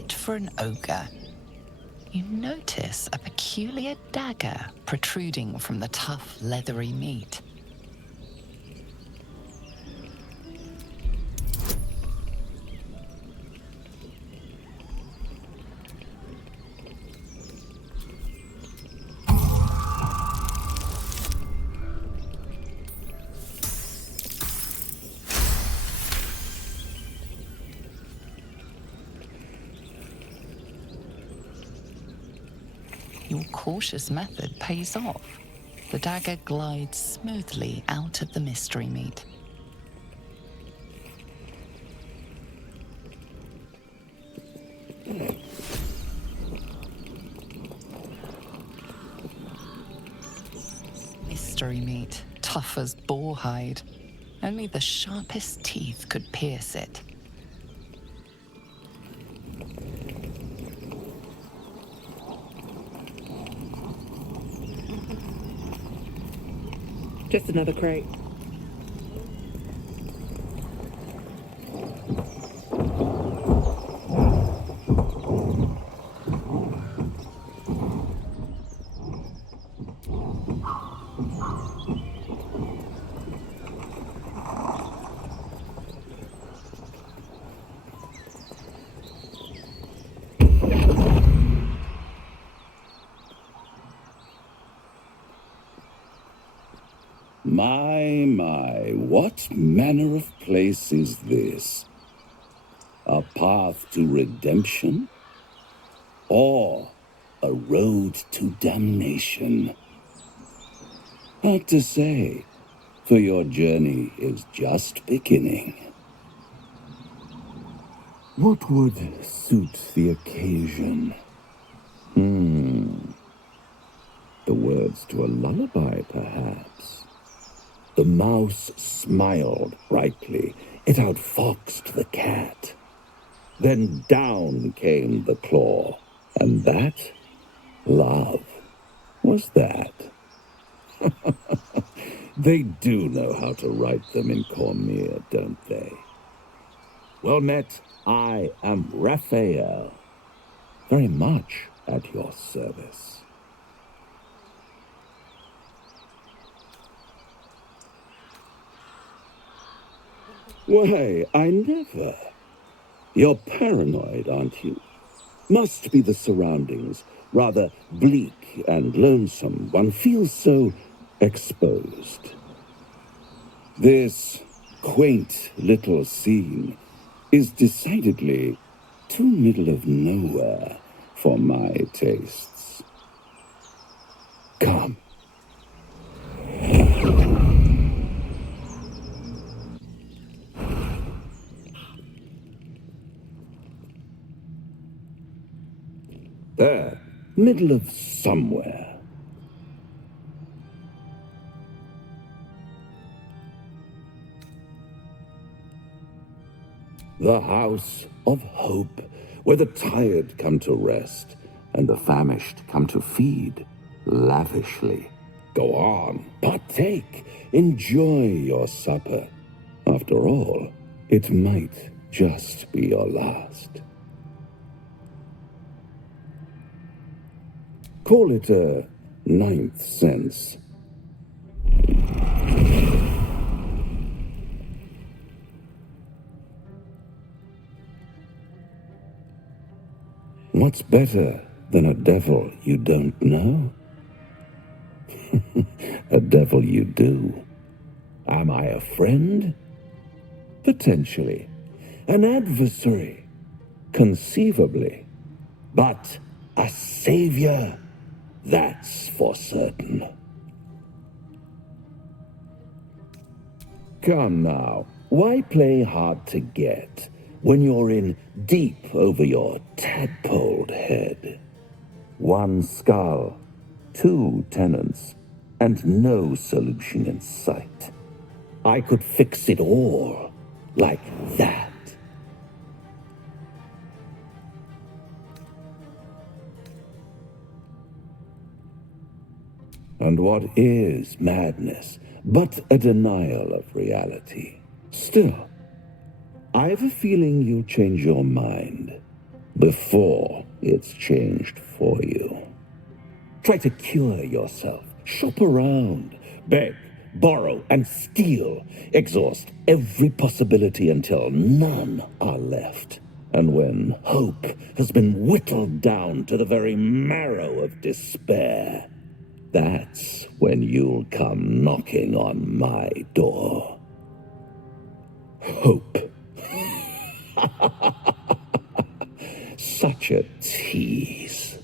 fit for an ogre. You notice a peculiar dagger protruding from the tough, leathery meat. Your cautious method pays off. The dagger glides smoothly out of the mystery meat. Mystery meat, tough as boar hide. Only the sharpest teeth could pierce it. Just another crate. My, what manner of place is this? A path to redemption? Or a road to damnation? Hard to say, for your journey is just beginning. What would suit the occasion? The words to a lullaby, perhaps. The mouse smiled brightly. It outfoxed the cat. Then down came the claw. And that, love, was that. They do know how to write them in Cormier, don't they? Well met, I am Raphael. Very much at your service. Why, I never. You're paranoid, aren't you? Must be the surroundings. Rather bleak and lonesome. One feels so exposed. This quaint little scene is decidedly too middle of nowhere for my tastes. Come. There, middle of somewhere. The house of hope, where the tired come to rest and the famished come to feed lavishly. Go on, partake, enjoy your supper. After all, it might just be your last. Call it a ninth sense. What's better than a devil you don't know? A devil you do. Am I a friend? Potentially. An adversary? Conceivably. But a savior? That's for certain. Come now, why play hard to get when you're in deep over your tadpoled head? One skull, two tenants, and no solution in sight. I could fix it all like that. And what is madness but a denial of reality? Still, I've a feeling you'll change your mind. before it's changed for you. Try to cure yourself. Shop around. Beg, borrow, and steal. Exhaust every possibility until none are left. And when hope has been whittled down to the very marrow of despair, that's when you'll come knocking on my door. Hope. Such a tease.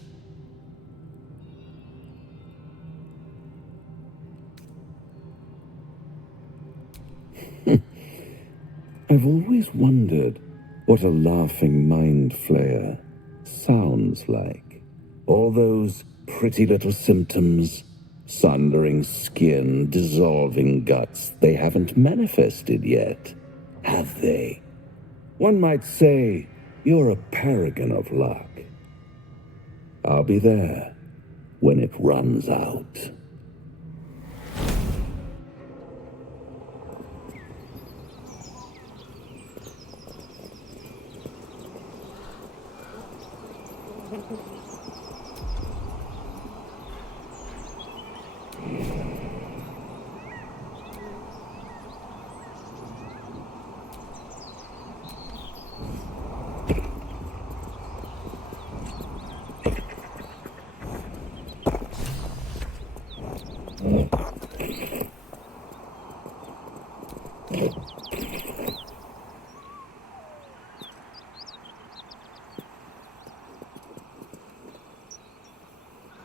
I've always wondered what a laughing mind flayer sounds like. All those pretty little symptoms, sundering skin, dissolving guts, they haven't manifested yet, have they? One might say you're a paragon of luck. I'll be there when it runs out.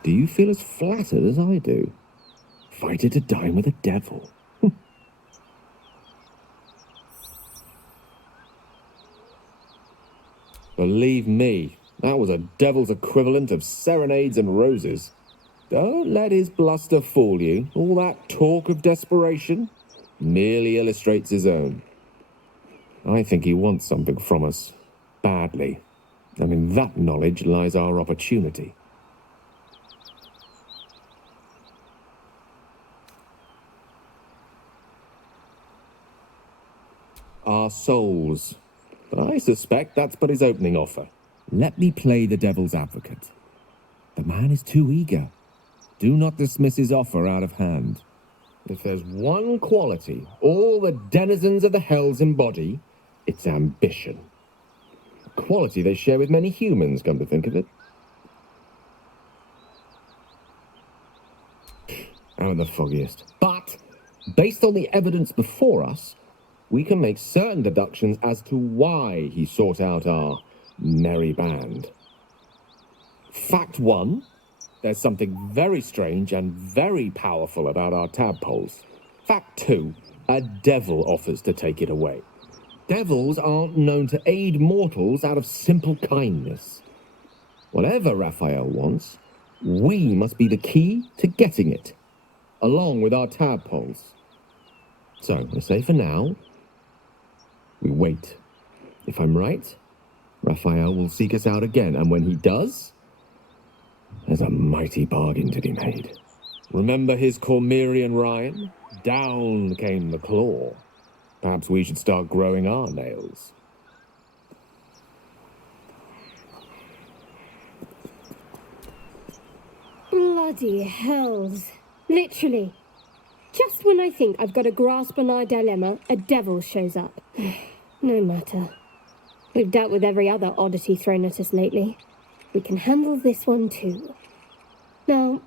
Do you feel as flattered as I do? Invited to dine with a devil. Believe me, that was a devil's equivalent of serenades and roses. Don't let his bluster fool you. All that talk of desperation merely illustrates his own. I think he wants something from us, badly. And in that knowledge lies our opportunity. Our souls. But I suspect that's but his opening offer. Let me play the devil's advocate. The man is too eager. Do not dismiss his offer out of hand. If there's one quality all the denizens of the hells embody, it's ambition. A quality they share with many humans, come to think of it. I'm the foggiest. But, based on the evidence before us, we can make certain deductions as to why he sought out our merry band. Fact one, there's something very strange and very powerful about our tadpoles. Fact two, a devil offers to take it away. Devils aren't known to aid mortals out of simple kindness. Whatever Raphael wants, we must be the key to getting it, along with our tadpoles. So, I say for now, we wait. If I'm right, Raphael will seek us out again, and when he does, there's a mighty bargain to be made. Remember his Cormyrean rhyme? Down came the claw. Perhaps we should start growing our nails. Bloody hells. Literally. Just when I think I've got a grasp on our dilemma, a devil shows up. No matter. We've dealt with every other oddity thrown at us lately. We can handle this one too. Now,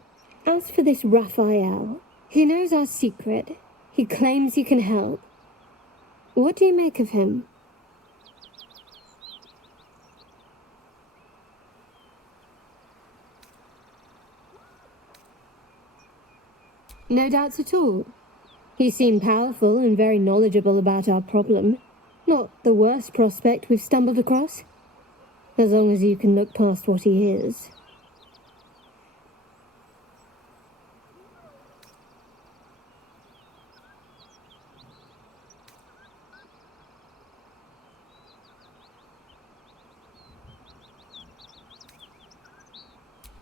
as for this Raphael, he knows our secret. He claims he can help. What do you make of him? No doubts at all. He seemed powerful and very knowledgeable about our problem. Not the worst prospect we've stumbled across. As long as you can look past what he is.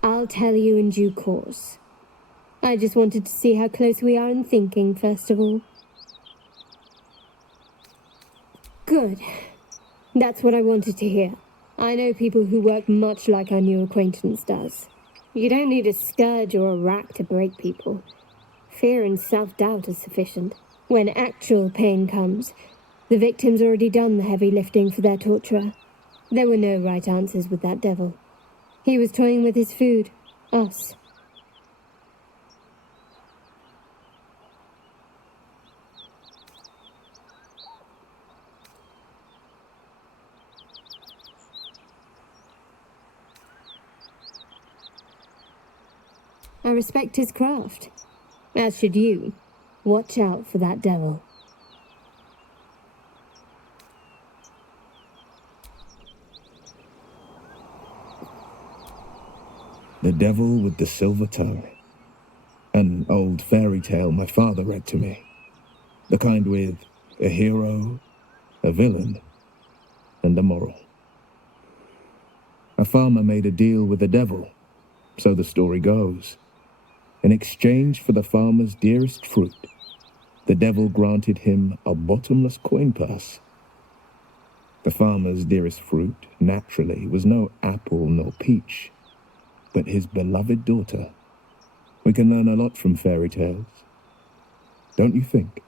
I'll tell you in due course. I just wanted to see how close we are in thinking, first of all. Good. That's what I wanted to hear. I know people who work much like our new acquaintance does. You don't need a scourge or a rack to break people. Fear and self-doubt are sufficient. When actual pain comes, the victim's already done the heavy lifting for their torturer. There were no right answers with that devil. He was toying with his food, us. I respect his craft. As should you. Watch out for that devil. The Devil with the Silver Tongue. An old fairy tale my father read to me. The kind with a hero, a villain, and a moral. A farmer made a deal with the devil, so the story goes. In exchange for the farmer's dearest fruit, the devil granted him a bottomless coin purse. The farmer's dearest fruit, naturally, was no apple nor peach, but his beloved daughter. We can learn a lot from fairy tales, don't you think?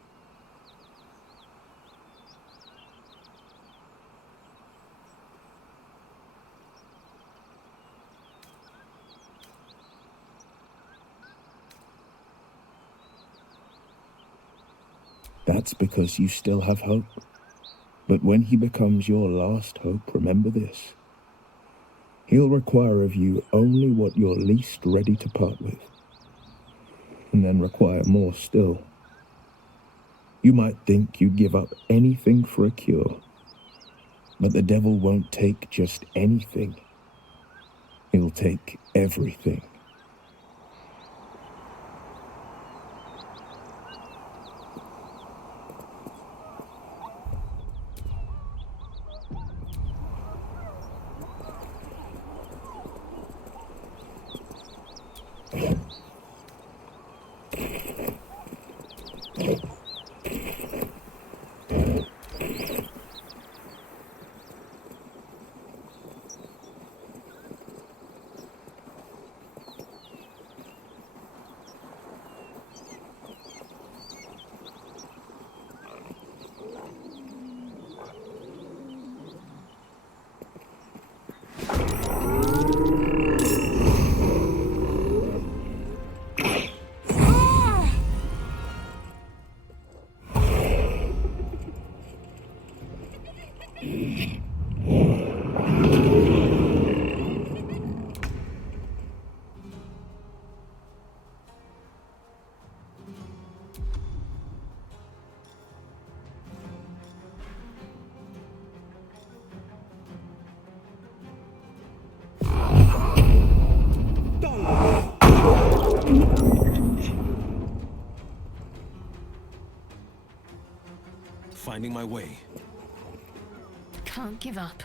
That's because you still have hope. But when he becomes your last hope, remember this. He'll require of you only what you're least ready to part with, and then require more still. You might think you'd give up anything for a cure, but the devil won't take just anything. He'll take everything. Finding my way. Can't give up.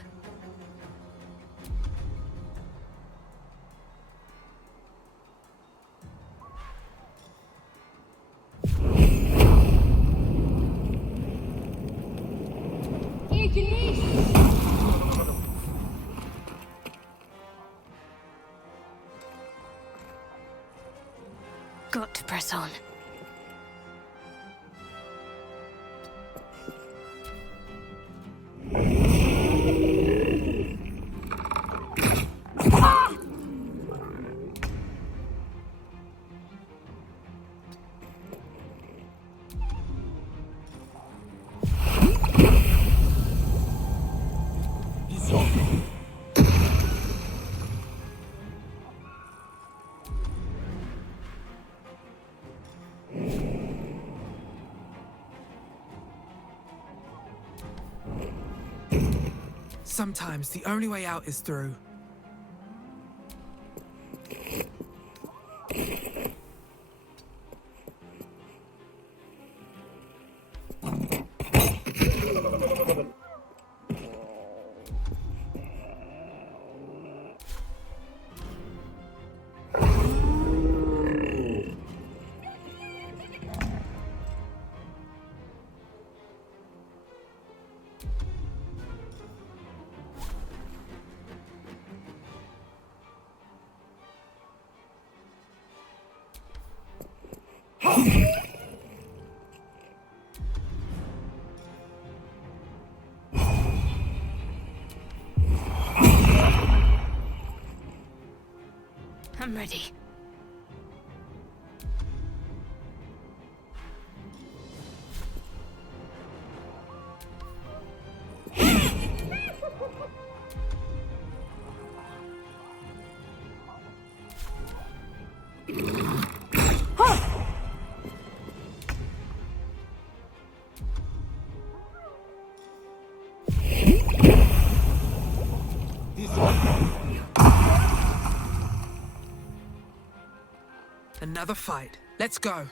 Got to press on. Sometimes the only way out is through. ready. Another fight. Let's go.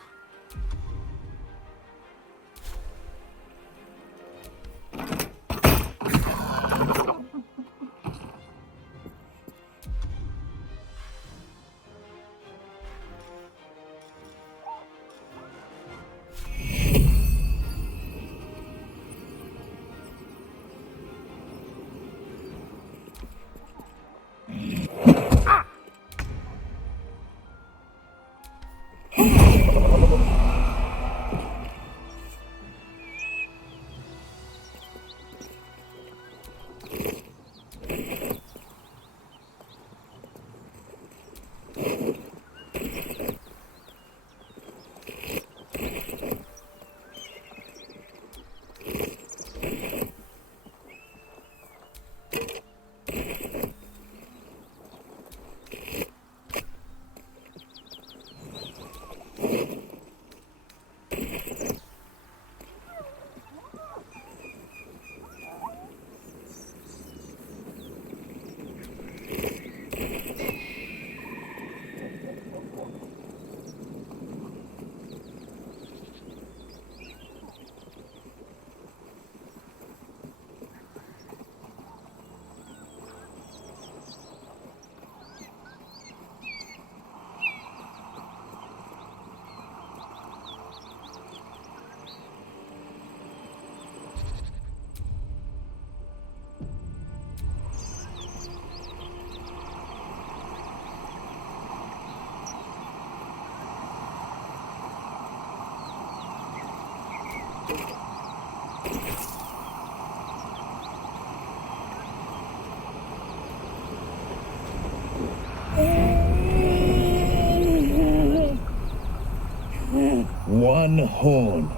One horn,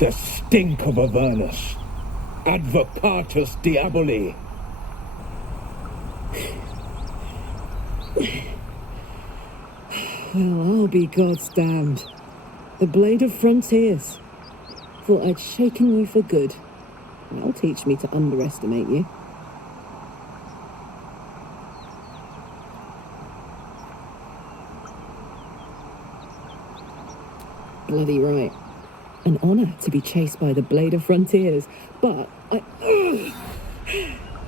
the stink of Avernus. Advocatus Diaboli. Well, I'll be God's damned. The Blade of Frontiers. Thought I'd shaken you for good. That'll teach me to underestimate you. Bloody right. An honor to be chased by the Blade of Frontiers, but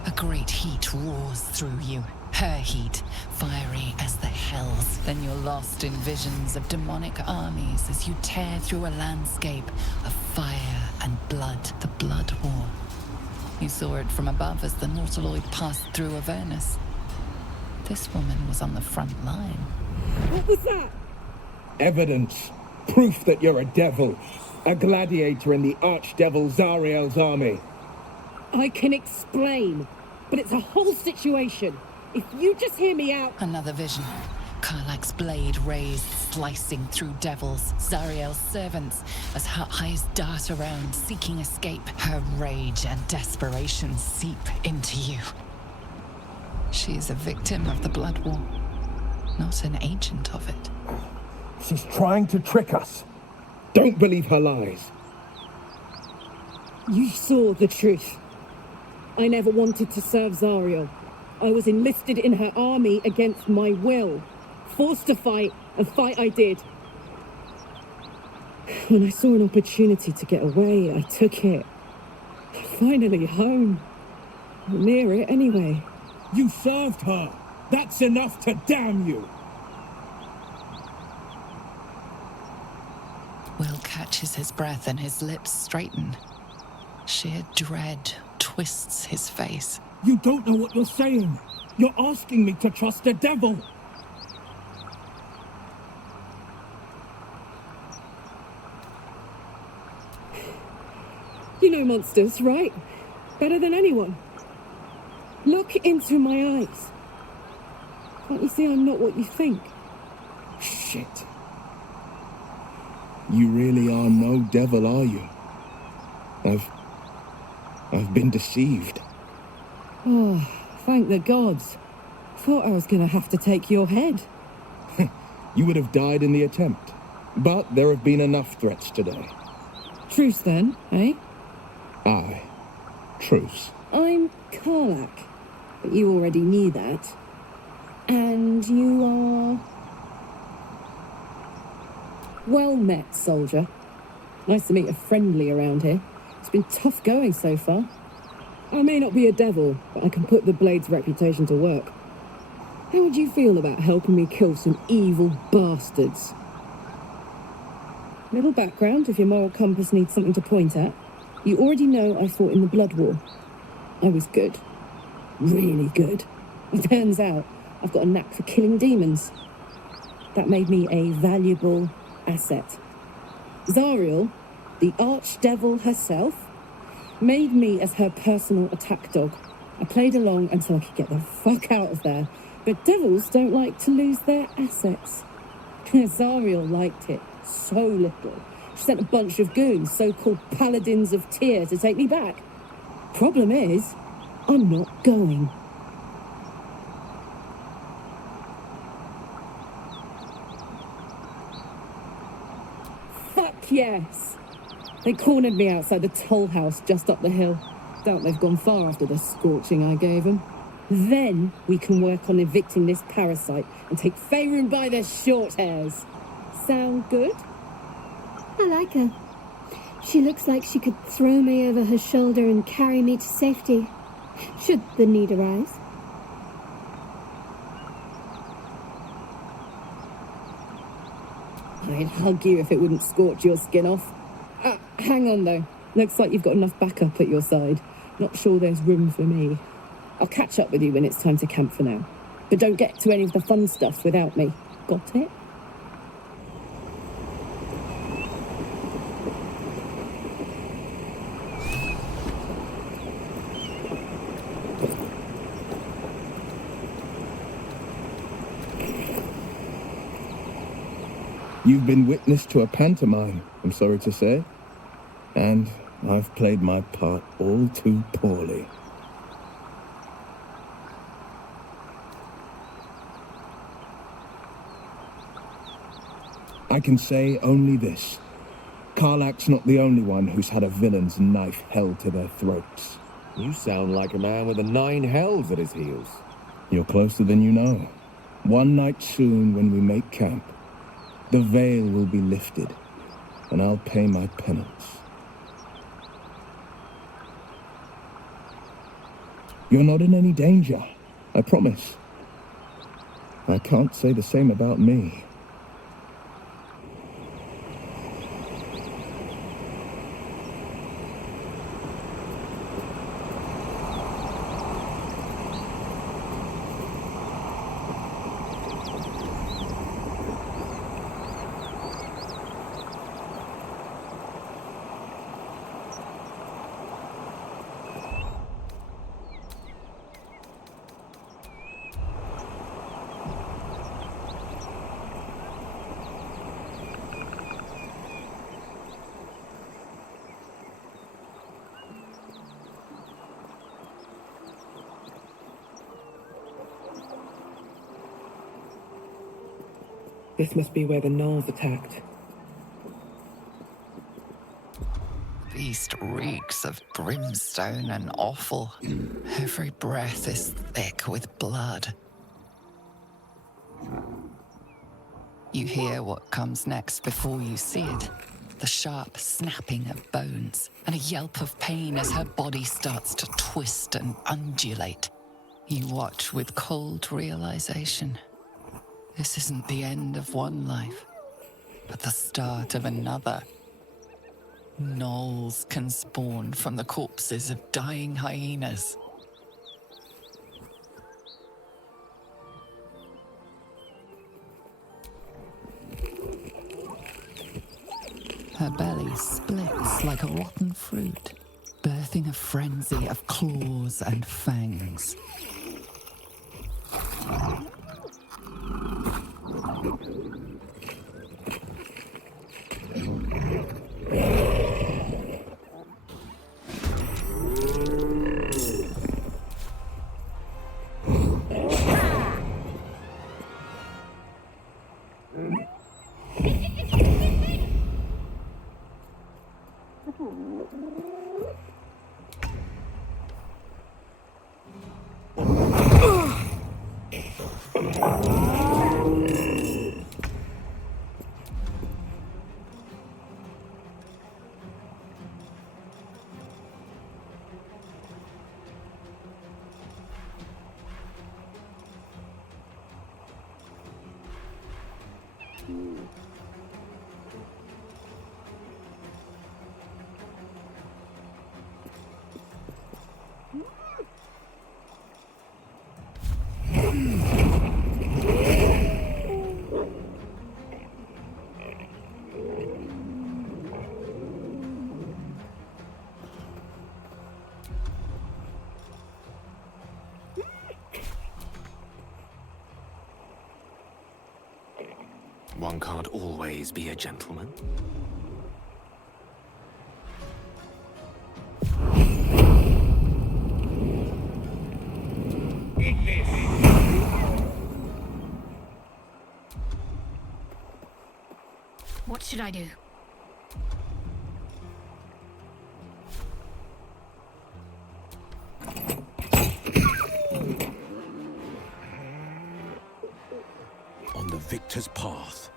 A great heat roars through you. Her heat, fiery as the hells. Then you're lost in visions of demonic armies as you tear through a landscape of fire and blood, the Blood War. You saw it from above as the Nautiloid passed through Avernus. This woman was on the front line. What was that? Evidence. Proof that you're a devil. A gladiator in the archdevil Zariel's army. I can explain, but it's a whole situation. If you just hear me out... Another vision. Karlach's blade raised, slicing through devils, Zariel's servants, as her eyes dart around, seeking escape. Her rage and desperation seep into you. She's a victim of the Blood War, not an agent of it. She's trying to trick us. Don't believe her lies. You saw the truth. I never wanted to serve Zariel. I was enlisted in her army against my will. Forced to fight, and fight I did. When I saw an opportunity to get away, I took it. Finally home. Near it, anyway. You served her. That's enough to damn you. Will catches his breath and his lips straighten. Sheer dread twists his face. You don't know what you're saying. You're asking me to trust a devil. You know monsters, right? Better than anyone. Look into my eyes. Can't you see I'm not what you think? Shit. You really are no devil, are you? I've been deceived. Oh, thank the gods. Thought I was gonna have to take your head. You would have died in the attempt. But there have been enough threats today. Truce then, eh? Aye. Truce. I'm Karlak, but you already knew that. And you are... Well met, soldier. Nice to meet a friendly around here. It's been tough going so far. I may not be a devil, but I can put the Blade's reputation to work. How would you feel about helping me kill some evil bastards? Little background, if your moral compass needs something to point at. You already know I fought in the Blood War. I was good. Really good. It turns out I've got a knack for killing demons. That made me a valuable asset. Zariel, the archdevil herself, made me as her personal attack dog. I played along until I could get the fuck out of there. But devils don't like to lose their assets. Zariel liked it so little. She sent a bunch of goons, so-called paladins of Tyr, to take me back. Problem is, I'm not going. Fuck yes! They cornered me outside the toll house just up the hill. Doubt they've gone far after the scorching I gave them. Then we can work on evicting this parasite and take Faerun by the short hairs. Sound good? I like her. She looks like she could throw me over her shoulder and carry me to safety, should the need arise. I'd hug you if it wouldn't scorch your skin off. Hang on though. Looks like you've got enough backup at your side. Not sure there's room for me. I'll catch up with you when it's time to camp for now. But don't get to any of the fun stuff without me. Got it? You've been witness to a pantomime, I'm sorry to say. And I've played my part all too poorly. I can say only this. Karlak's not the only one who's had a villain's knife held to their throats. You sound like a man with the 9 hells at his heels. You're closer than you know. One night soon, when we make camp, the veil will be lifted, and I'll pay my penance. You're not in any danger, I promise. I can't say the same about me. This must be where the gnolls attacked. Beast reeks of brimstone and offal. Every breath is thick with blood. You hear what comes next before you see it. The sharp snapping of bones and a yelp of pain as her body starts to twist and undulate. You watch with cold realization. This isn't the end of one life, but the start of another. Gnolls can spawn from the corpses of dying hyenas. Her belly splits like a rotten fruit, birthing a frenzy of claws and fangs. One can't always be a gentleman. What should I do? On the victor's path.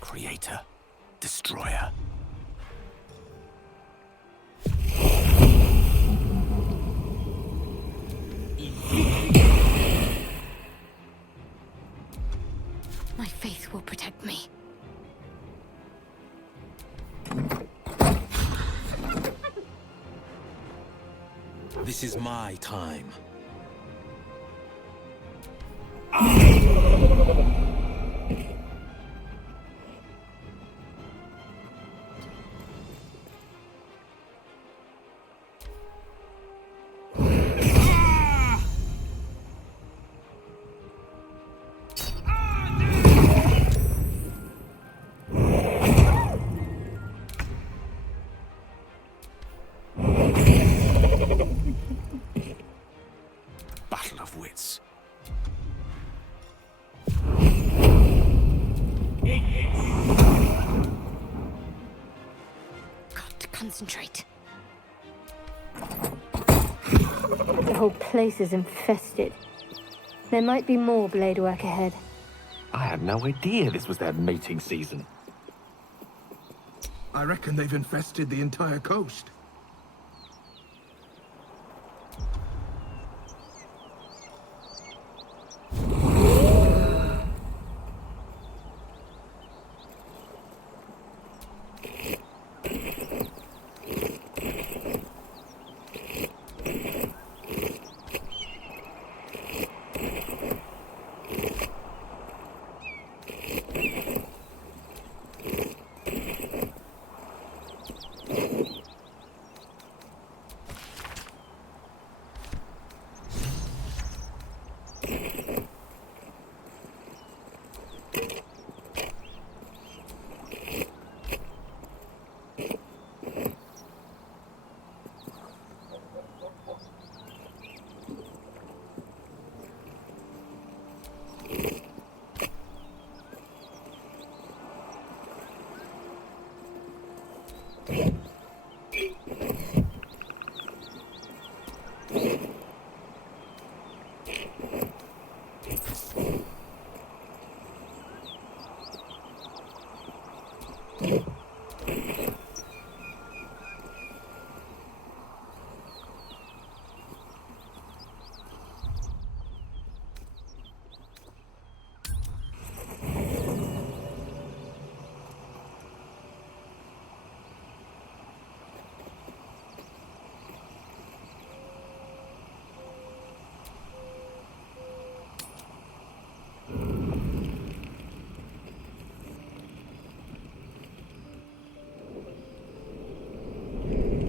Creator, destroyer. My faith will protect me. This is my time. Battle of wits. Got to concentrate. The whole place is infested. There might be more blade work ahead. I had no idea this was their mating season. I reckon they've infested the entire coast.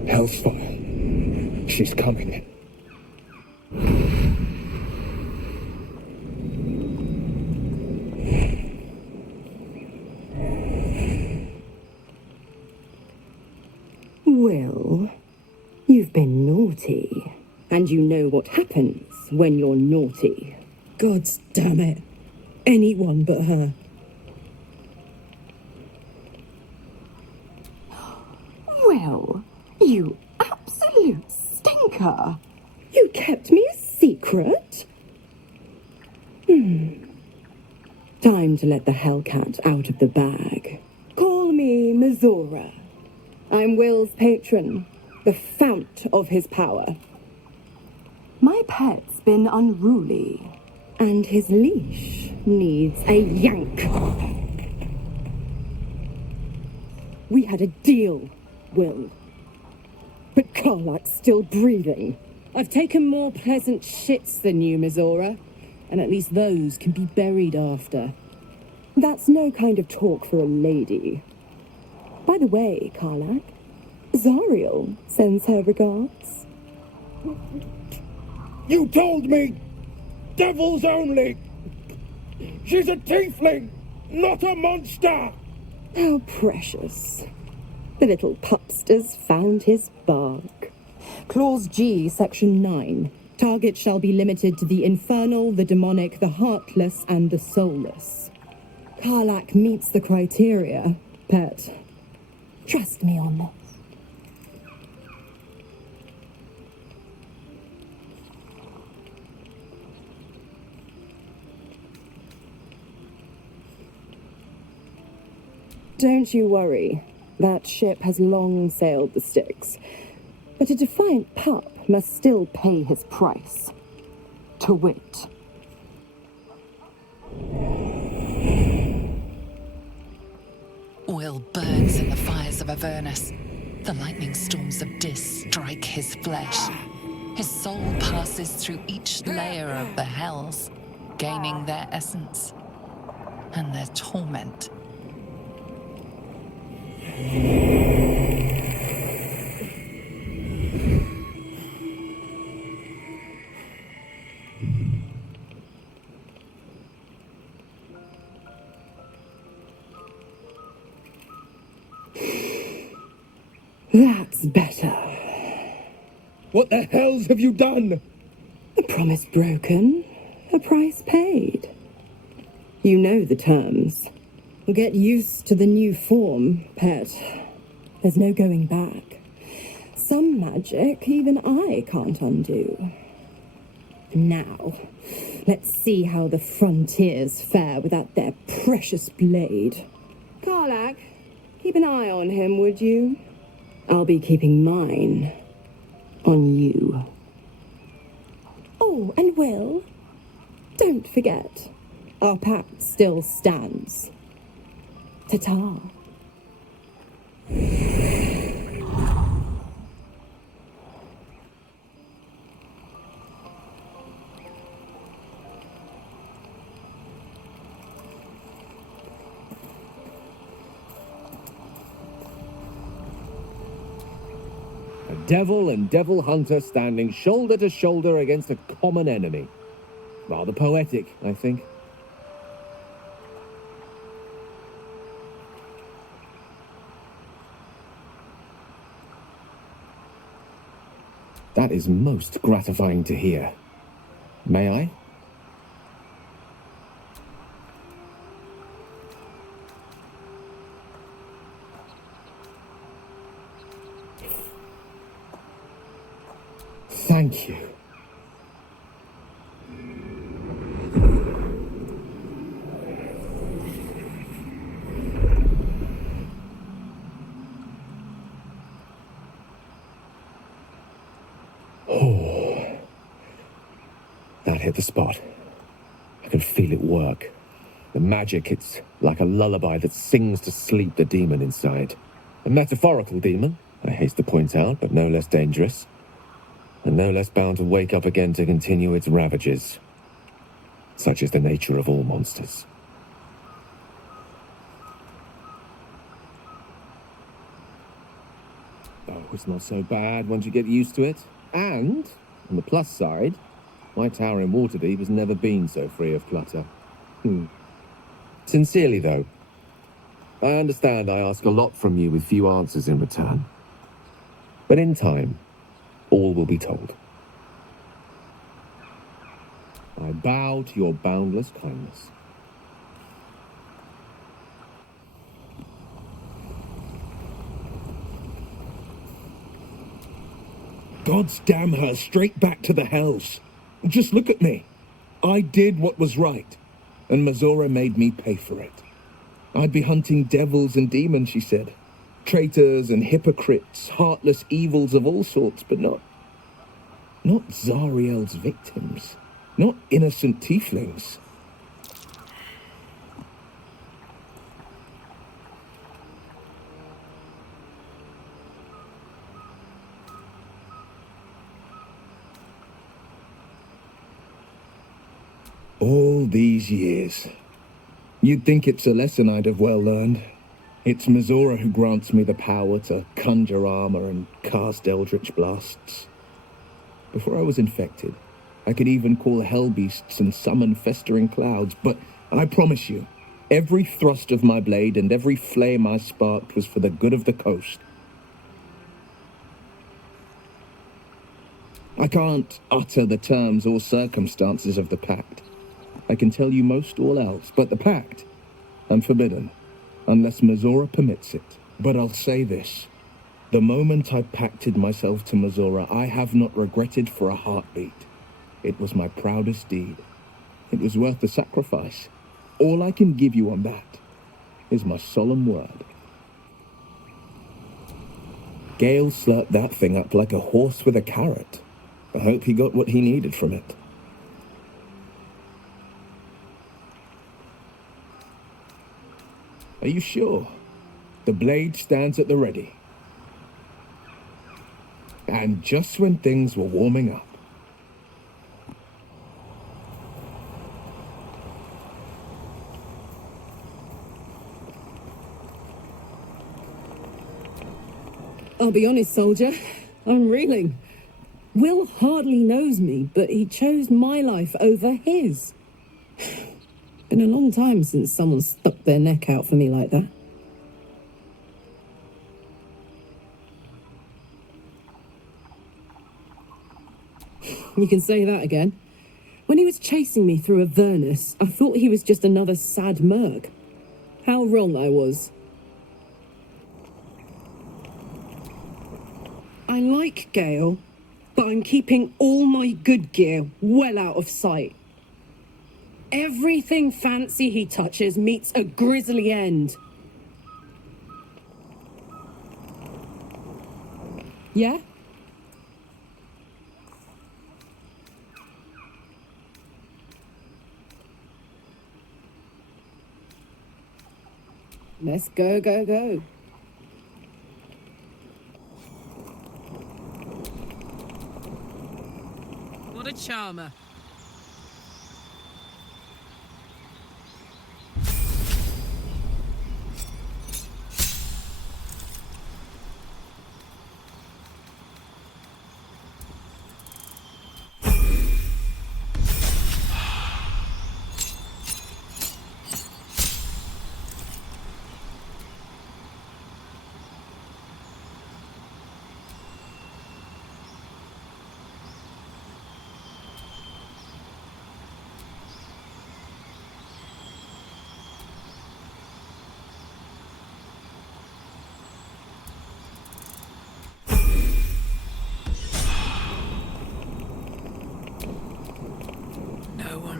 Hellsfire. She's coming. Well, you've been naughty. And you know what happens when you're naughty. Gods damn it. Anyone but her. Well, you absolute stinker. You kept me a secret? Time to let the Hellcat out of the bag. Call me Mizora. I'm Will's patron, the fount of his power. My pet's been unruly, and his leash needs a yank. We had a deal, Will. But Karlak's still breathing. I've taken more pleasant shits than you, Mizora. And at least those can be buried after. That's no kind of talk for a lady. By the way, Karlak, Zariel sends her regards. You told me! Devils only! She's a tiefling, not a monster! How precious. The little pupster's found his bark. Clause G, Section 9. Target shall be limited to the infernal, the demonic, the heartless, and the soulless. Karlak meets the criteria, pet. Trust me on this. Don't you worry. That ship has long sailed the Styx. But a defiant pup must still pay his price. To wit. Will burns in the fires of Avernus. The lightning storms of Dis strike his flesh. His soul passes through each layer of the hells, gaining their essence and their torment. That's better. What the hells have you done? A promise broken, a price paid. You know the terms. Get used to the new form, pet. There's no going back. Some magic even I can't undo. Now, let's see how the frontiers fare without their precious blade. Karlak, keep an eye on him, would you? I'll be keeping mine on you. Oh, and Will, don't forget, our pact still stands. Ta-ta. A devil and devil hunter standing shoulder to shoulder against a common enemy. Rather poetic, I think. That is most gratifying to hear. May I? Thank you. Oh, that hit the spot. I can feel it work. The magic, it's like a lullaby that sings to sleep the demon inside. A metaphorical demon, I haste to point out, but no less dangerous. And no less bound to wake up again to continue its ravages. Such is the nature of all monsters. Oh, it's not so bad once you get used to it. And, on the plus side, my tower in Waterdeep has never been so free of clutter. Sincerely, though, I understand I ask a lot from you with few answers in return. But in time, all will be told. I bow to your boundless kindness. God's damn her, straight back to the hells. Just look at me. I did what was right, and Mazora made me pay for it. I'd be hunting devils and demons, she said. Traitors and hypocrites, heartless evils of all sorts, but not Zariel's victims. Not innocent tieflings. All these years. You'd think it's a lesson I'd have well learned. It's Mazora who grants me the power to conjure armor and cast eldritch blasts. Before I was infected, I could even call hell beasts and summon festering clouds, but I promise you, every thrust of my blade and every flame I sparked was for the good of the coast. I can't utter the terms or circumstances of the pact. I can tell you most all else, but the pact, I'm forbidden, unless Mazora permits it. But I'll say this. The moment I pacted myself to Mazora, I have not regretted for a heartbeat. It was my proudest deed. It was worth the sacrifice. All I can give you on that is my solemn word. Gale slurped that thing up like a horse with a carrot. I hope he got what he needed from it. Are you sure? The blade stands at the ready. And just when things were warming up. I'll be honest, soldier. I'm reeling. Will hardly knows me, but he chose my life over his. Been a long time since someone stuck their neck out for me like that. You can say that again. When he was chasing me through Avernus, I thought he was just another sad merc. How wrong I was. I like Gale, but I'm keeping all my good gear well out of sight. Everything fancy he touches meets a grisly end. Yeah? Let's go, go, go. What a charmer.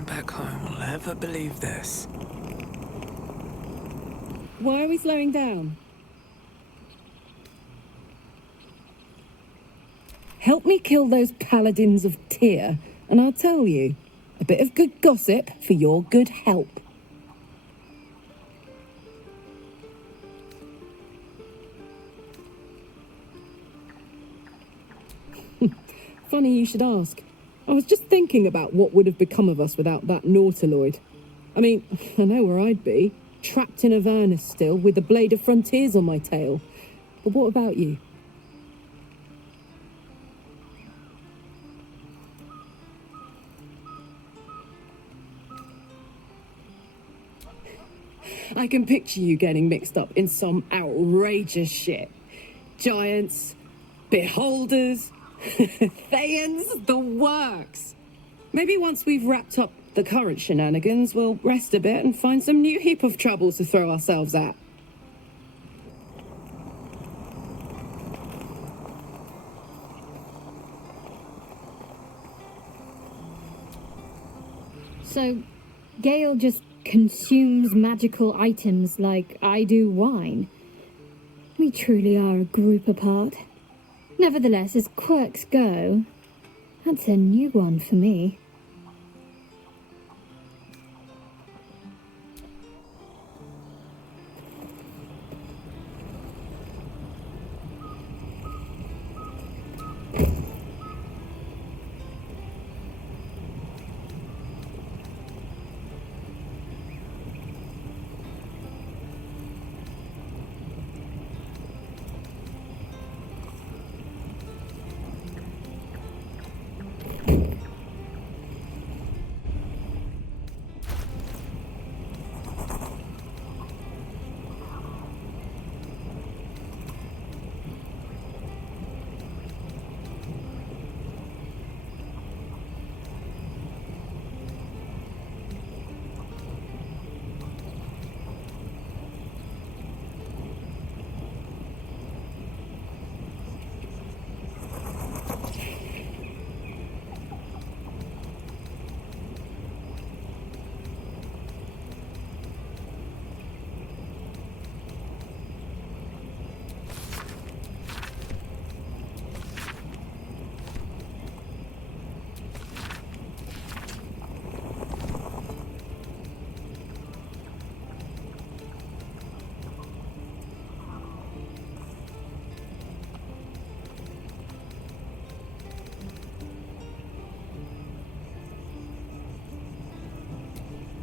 Back home will ever believe this. Why are we slowing down? Help me kill those paladins of Tyr, and I'll tell you, a bit of good gossip for your good help. Funny you should ask. I was just thinking about what would have become of us without that Nautiloid. I mean, I know where I'd be. Trapped in Avernus still, with the Blade of Frontiers on my tail. But what about you? I can picture you getting mixed up in some outrageous shit. Giants, beholders, Thayans, the works. Maybe once we've wrapped up the current shenanigans, we'll rest a bit and find some new heap of troubles to throw ourselves at. So, Gale just consumes magical items like I do wine. We truly are a group apart. Nevertheless, as quirks go, that's a new one for me.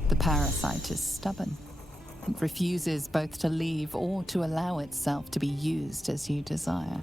The parasite is stubborn. It refuses both to leave or to allow itself to be used as you desire.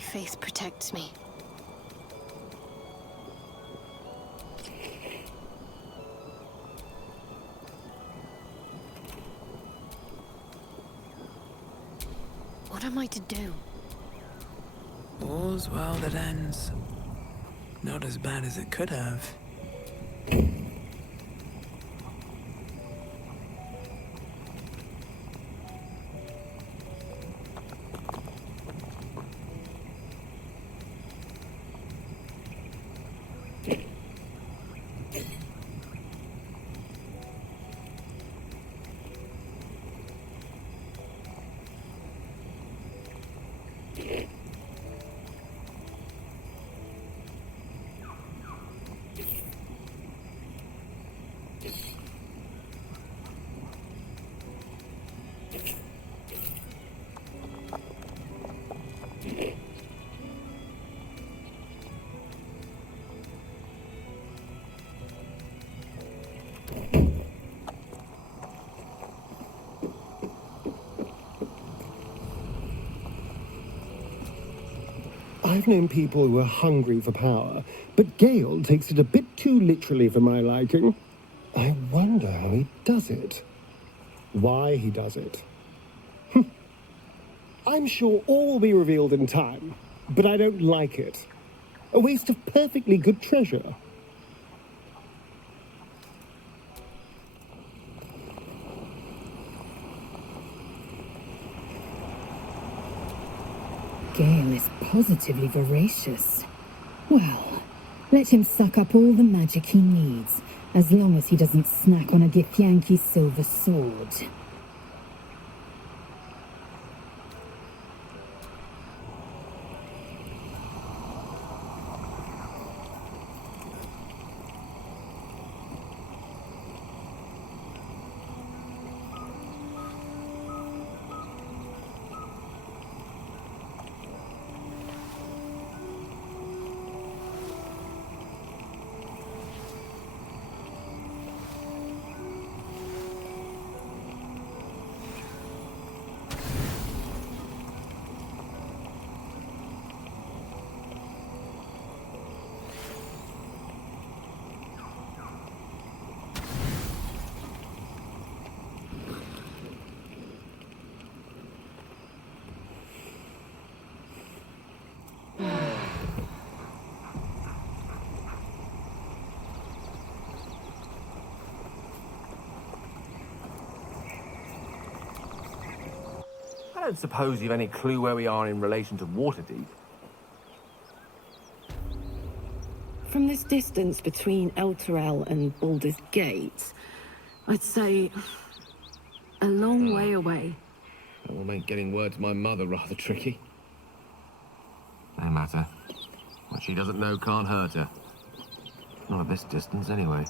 faith protects me. What am I to do? All's well that ends. Not as bad as it could have. I've known people who are hungry for power, but Gale takes it a bit too literally for my liking. I wonder how he does it. Why he does it. I'm sure all will be revealed in time, but I don't like it. A waste of perfectly good treasure. Gale is positively voracious. Well, let him suck up all the magic he needs, as long as he doesn't snack on a Githyanki silver sword. I don't suppose you've any clue where we are in relation to Waterdeep. From this distance between El Terrell and Baldur's Gate, I'd say a long way away. That will make getting word to my mother rather tricky. No matter. What she doesn't know can't hurt her. Not at this distance, anyway.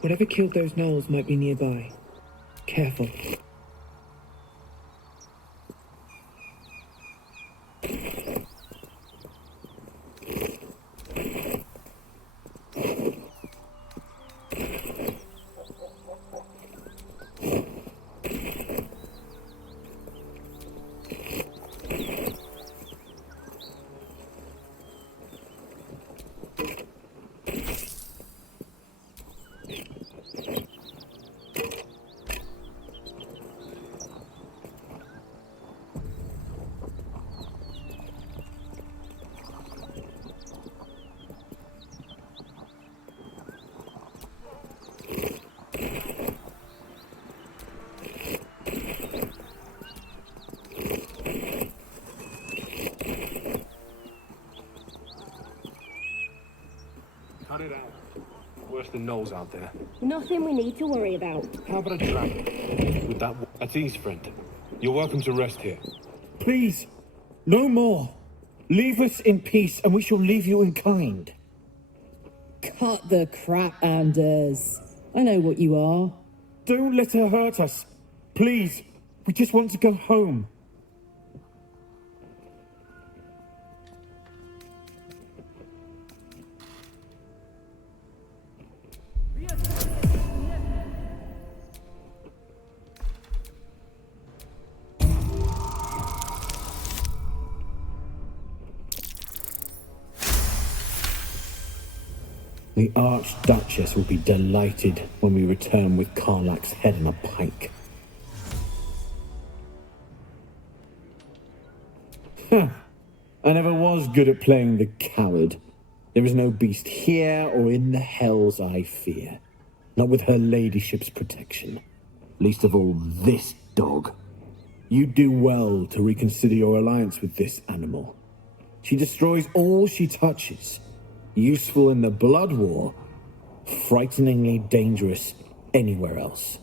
Whatever killed those gnolls might be nearby. Careful. it out. Worse than Knowles out there. Nothing we need to worry about. How about a trap? With that's E's friend. You're welcome to rest here. Please, no more. Leave us in peace, and we shall leave you in kind. Cut the crap, Anders. I know what you are. Don't let her hurt us. Please, we just want to go home. The Archduchess will be delighted when we return with Karlach's head on a pike. Huh. I never was good at playing the coward. There is no beast here or in the hells I fear. Not with her ladyship's protection. Least of all this dog. You do well to reconsider your alliance with this animal. She destroys all she touches. Useful in the blood war, frighteningly dangerous anywhere else.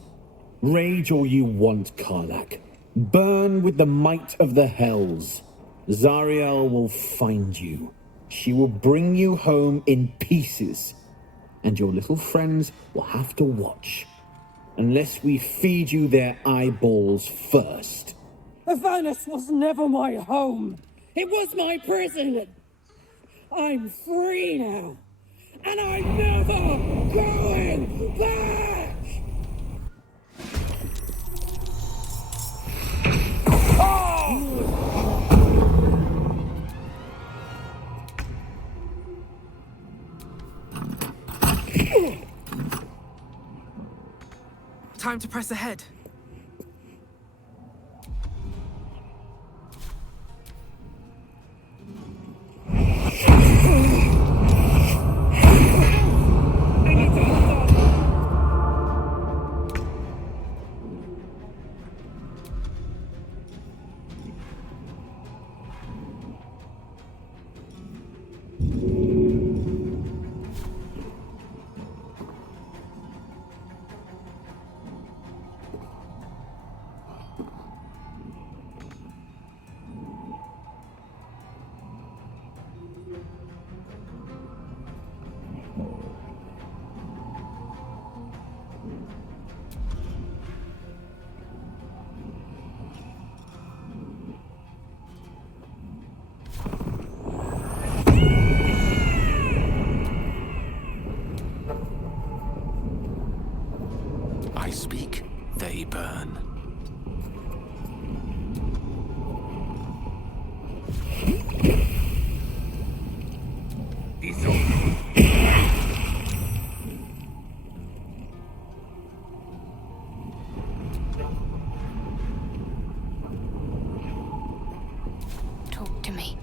Rage all you want, Karlach. Burn with the might of the hells. Zariel will find you. She will bring you home in pieces. And your little friends will have to watch. Unless we feed you their eyeballs first. Avernus was never my home. It was my prison. I'm free now, and I'm never going back! Time to press ahead. I speak, they burn. Talk to me.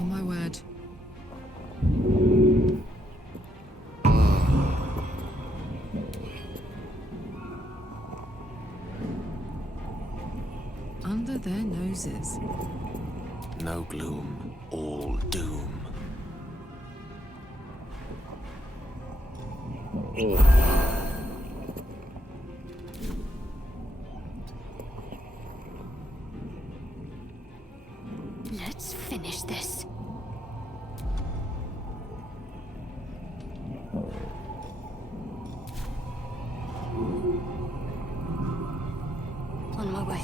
Oh my word. Under their noses. No gloom, all doom. Let's finish this. On my way.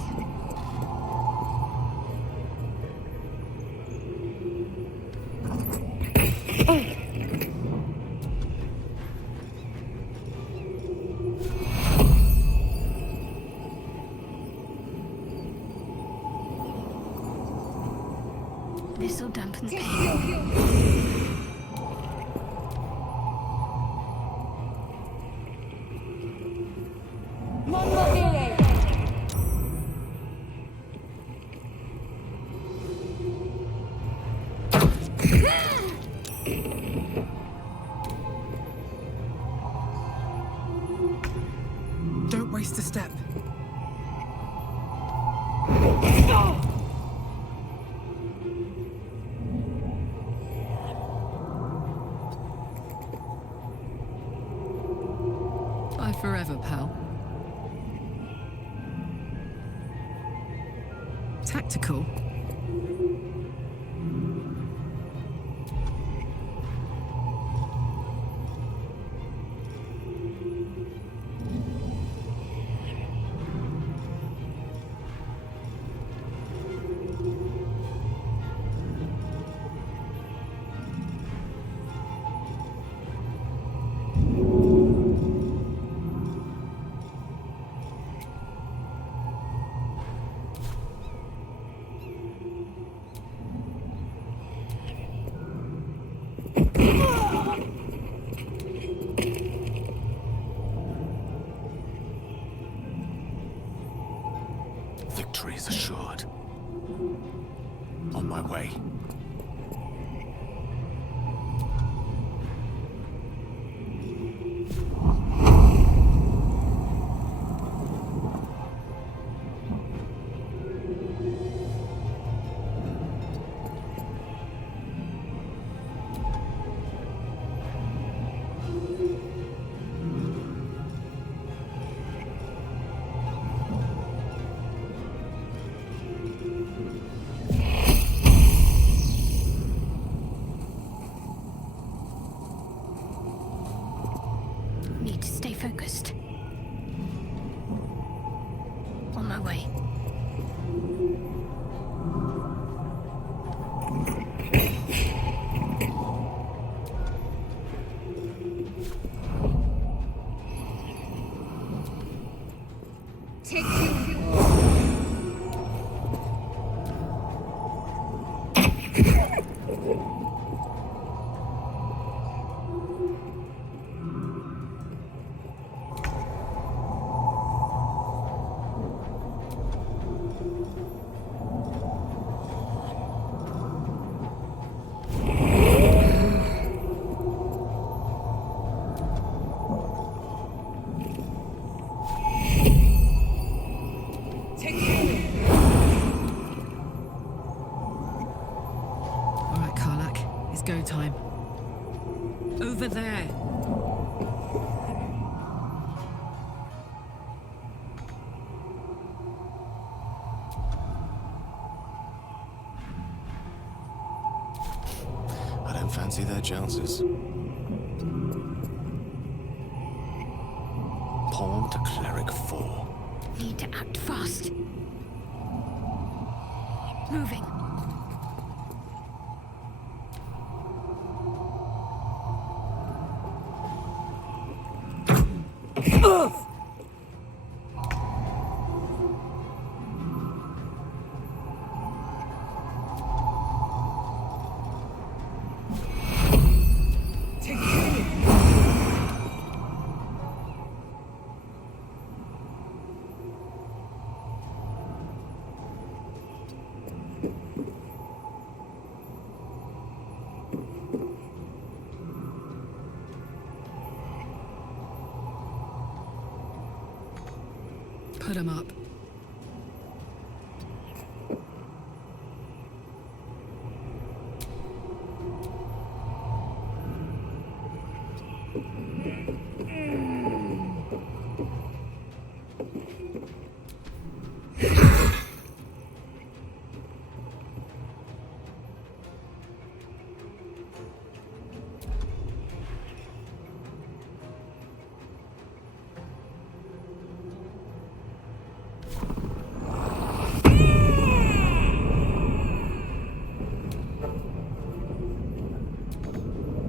This'll dampen the pain. Don't waste a step. Bye forever, pal. Tactical. Victory is assured. On my way. Need to stay focused. On my way. Take you. All right, Karlak. It's go time. Over there. I don't fancy their chances. Pawn to Cleric 4. Need to act fast. Moving. Put him up.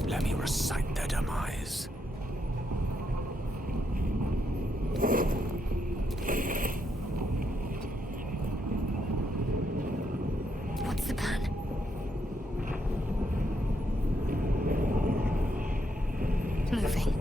Let me recite their demise. What's the plan? Moving.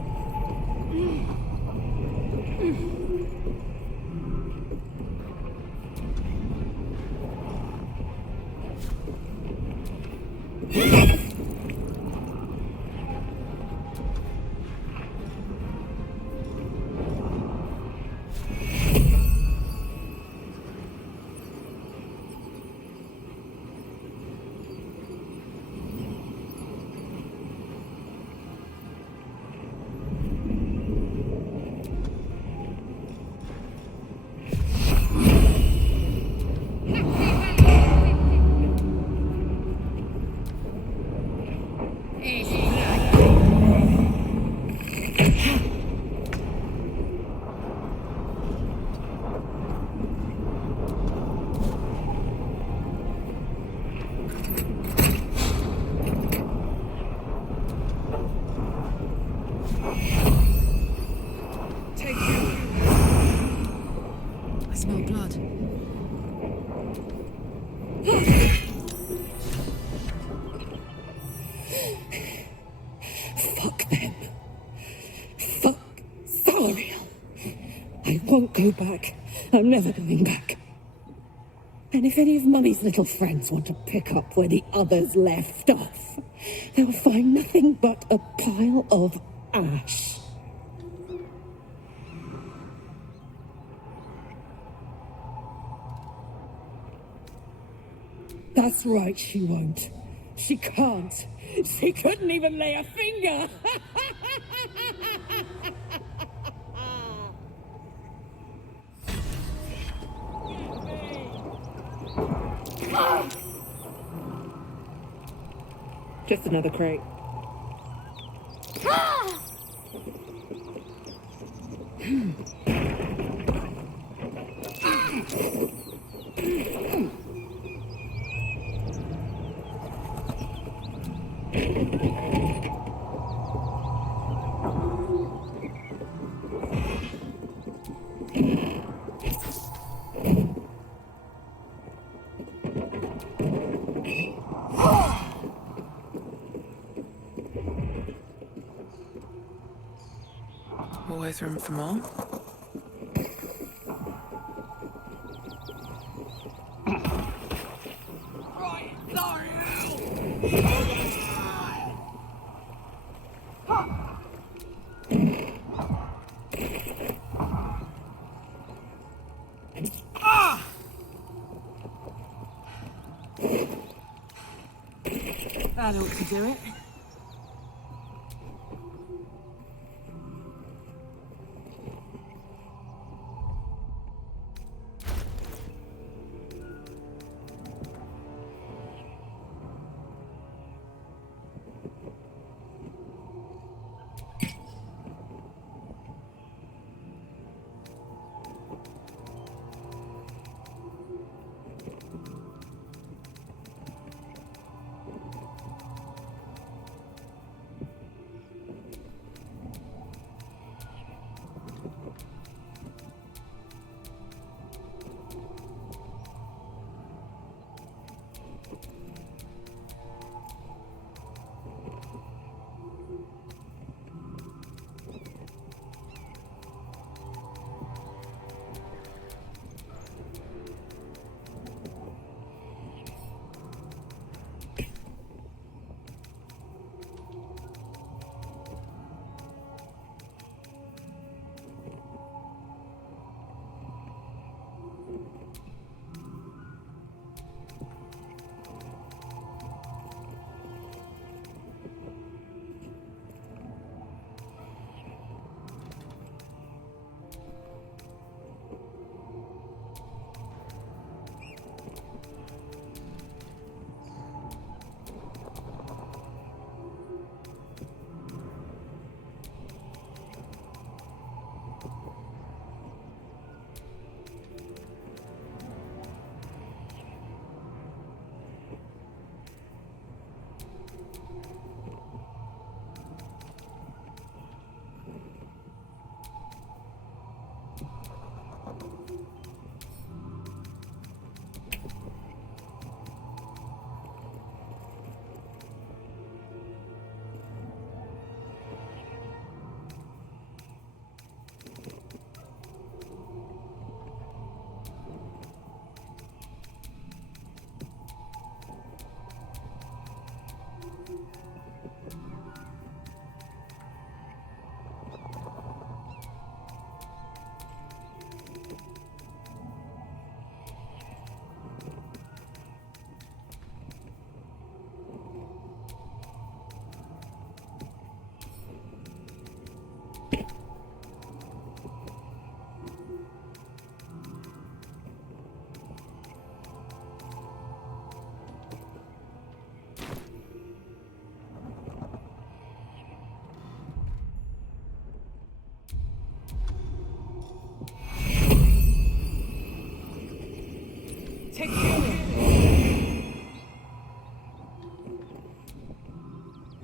I smell blood. Fuck them. Fuck Salariel. I won't go back. I'm never going back. And if any of Mummy's little friends want to pick up where the others left off, they'll find nothing but a pile of ash. That's right, she won't. She can't. She couldn't even lay a finger. Just another crate. Always room for more. That ought to do it.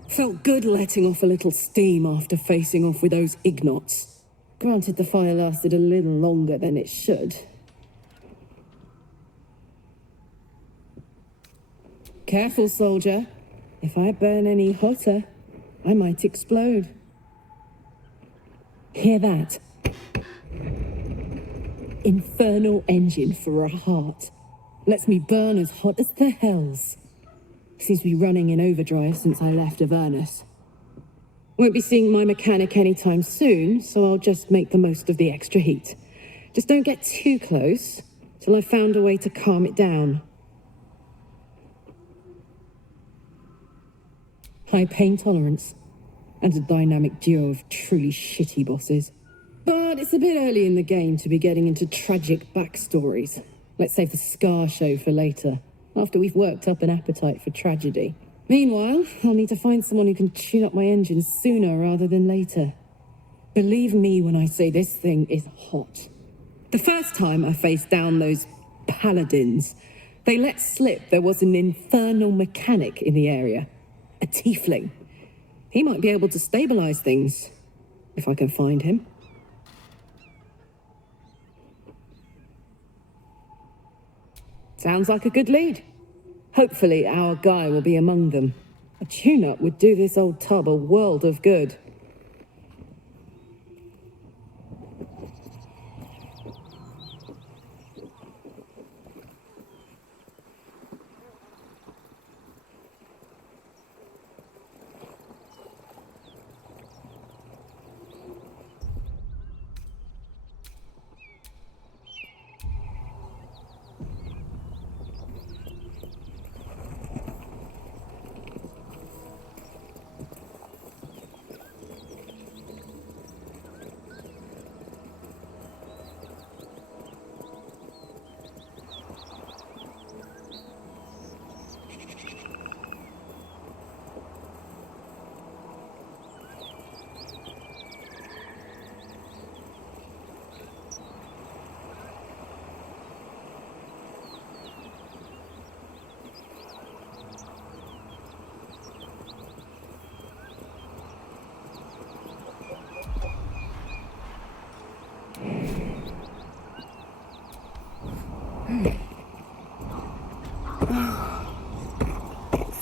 Felt good letting off a little steam after facing off with those Ignots. Granted, the fire lasted a little longer than it should. Careful, soldier. If I burn any hotter, I might explode. Hear that? Infernal engine for a heart. Lets me burn as hot as the hells. Seems to be running in overdrive since I left Avernus. Won't be seeing my mechanic anytime soon, so I'll just make the most of the extra heat. Just don't get too close till I've found a way to calm it down. High pain tolerance, and a dynamic duo of truly shitty bosses. But it's a bit early in the game to be getting into tragic backstories. Let's save the Scar show for later, after we've worked up an appetite for tragedy. Meanwhile, I'll need to find someone who can tune up my engine sooner rather than later. Believe me when I say this thing is hot. The first time I faced down those paladins, they let slip there was an infernal mechanic in the area. A tiefling. He might be able to stabilize things, if I can find him. Sounds like a good lead. Hopefully our guy will be among them. A tune-up would do this old tub a world of good.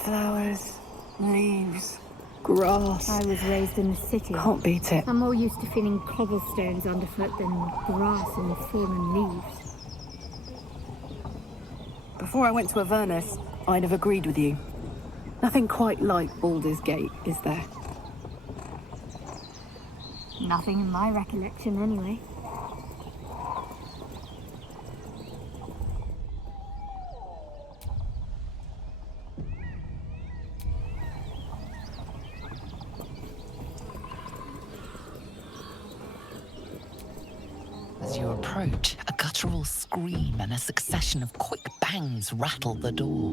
Flowers, leaves, grass. I was raised in the city. Can't beat it. I'm more used to feeling cobblestones underfoot than grass and fallen leaves. Before I went to Avernus, I'd have agreed with you. Nothing quite like Baldur's Gate, is there? Nothing in my recollection, anyway. As you approach, a guttural scream and a succession of quick bangs rattle the door.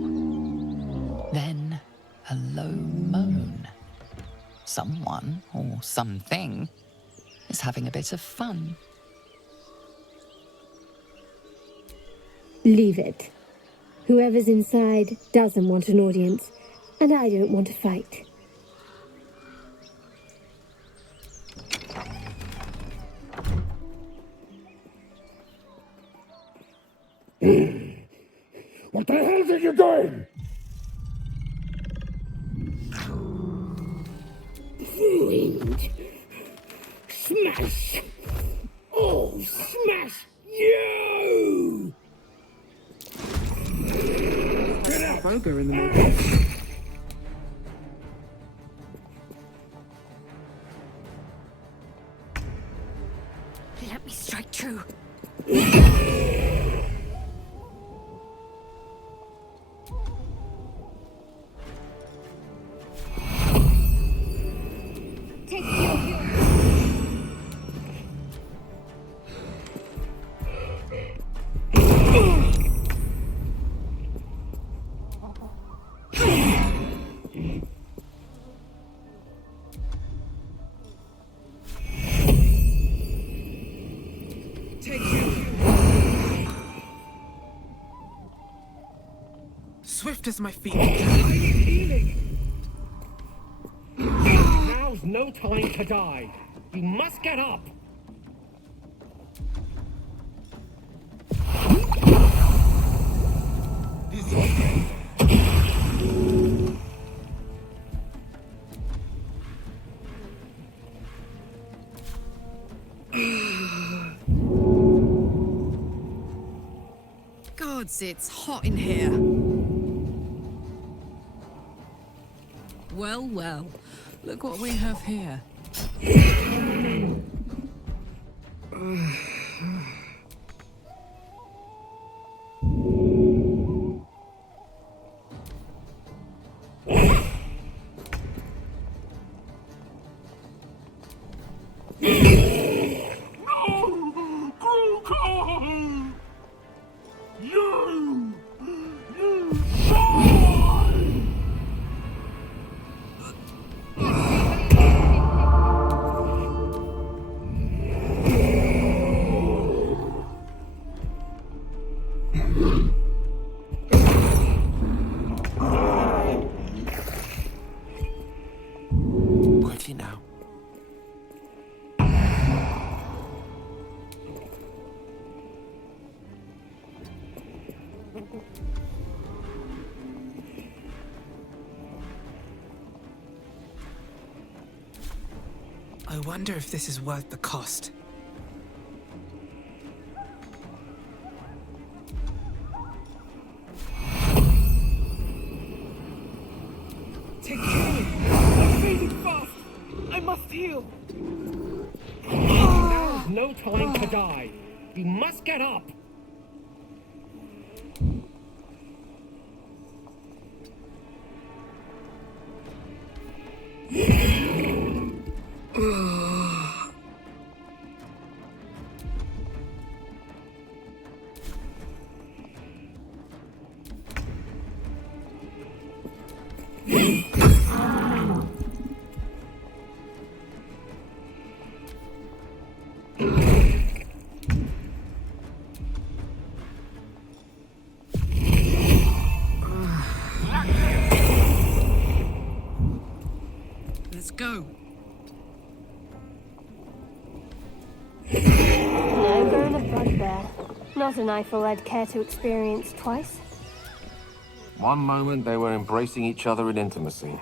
Then, a low moan. Someone, or something, is having a bit of fun. Leave it. Whoever's inside doesn't want an audience, and I don't want to fight. What the hell are you doing? Ruined. Smash. Oh, smash you! Get out! Baldur in the middle. Let me strike true. swift as my feet can carry. Now's no time to die. You must get up. Gods, it's hot in here. Well, well. Look what we have here. Quickly now. I wonder if this is worth the cost. Take care. I'm fading fast. I must heal. Now's no time to die. You must get up. Let's go. No burn of bugbear. Not a knife I'd care to experience twice. One moment they were embracing each other in intimacy.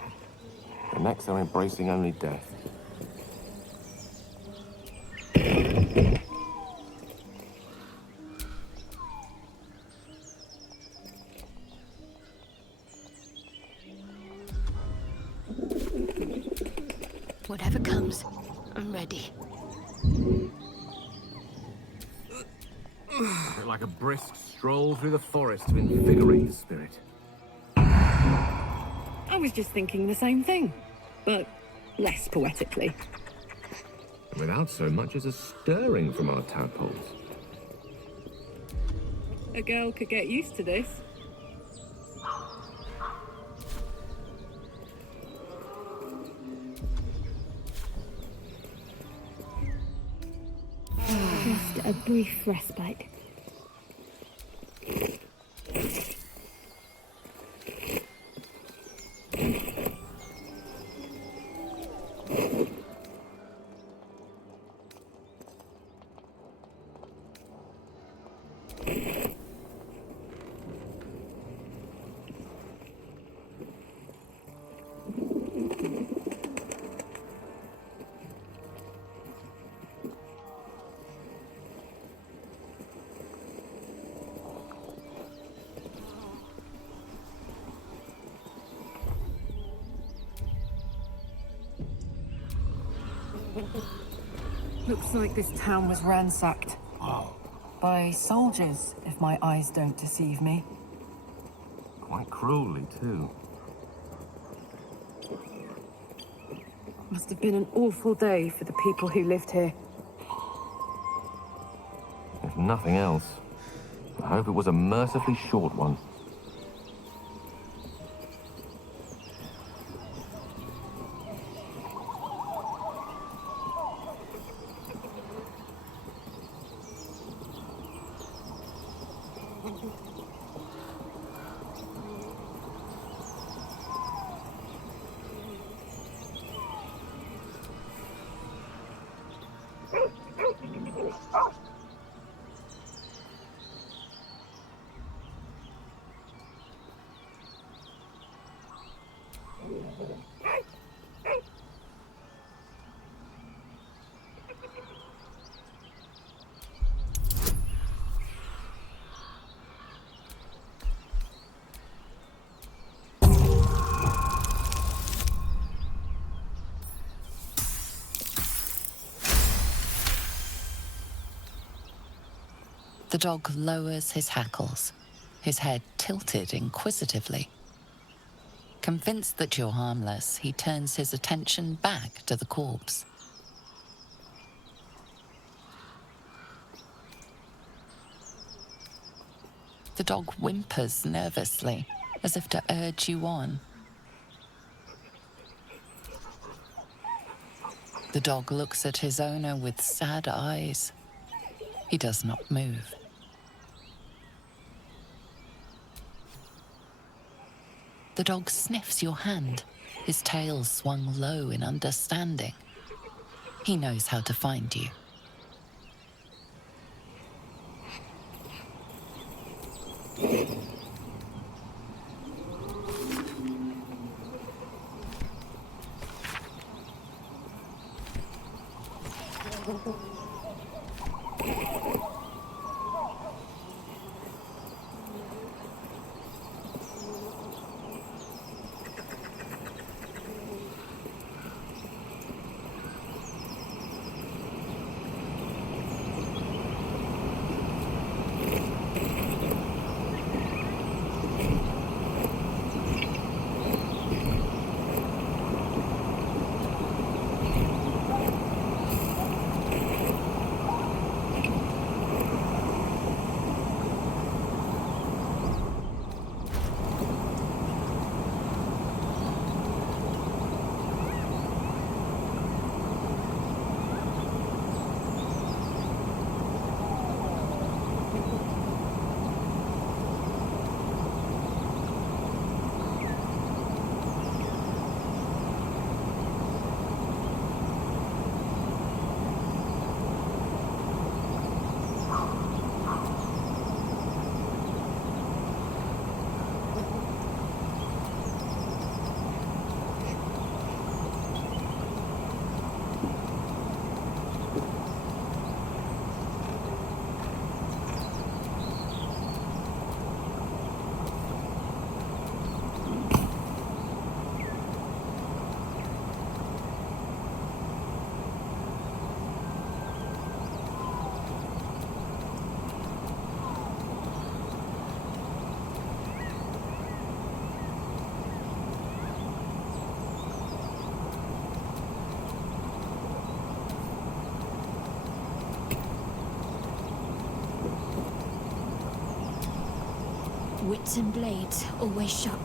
The next they're embracing only death. Whatever comes, I'm ready. A bit like a brisk stroll through the forest to invigorate the spirit. I was just thinking the same thing, but less poetically. Without so much as a stirring from our tadpoles. A girl could get used to this. Just a brief respite. Looks like this town was ransacked. Oh. By soldiers, if my eyes don't deceive me. Quite cruelly, too. Must have been an awful day for the people who lived here. If nothing else, I hope it was a mercifully short one. The dog lowers his hackles, his head tilted inquisitively. Convinced that you're harmless, he turns his attention back to the corpse. The dog whimpers nervously, as if to urge you on. The dog looks at his owner with sad eyes. He does not move. The dog sniffs your hand, his tail swung low in understanding. He knows how to find you. Wits and blades always sharp.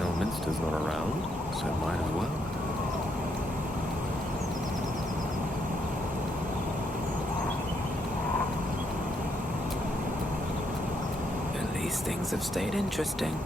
Elminster's not around, so might as well. At least things have stayed interesting.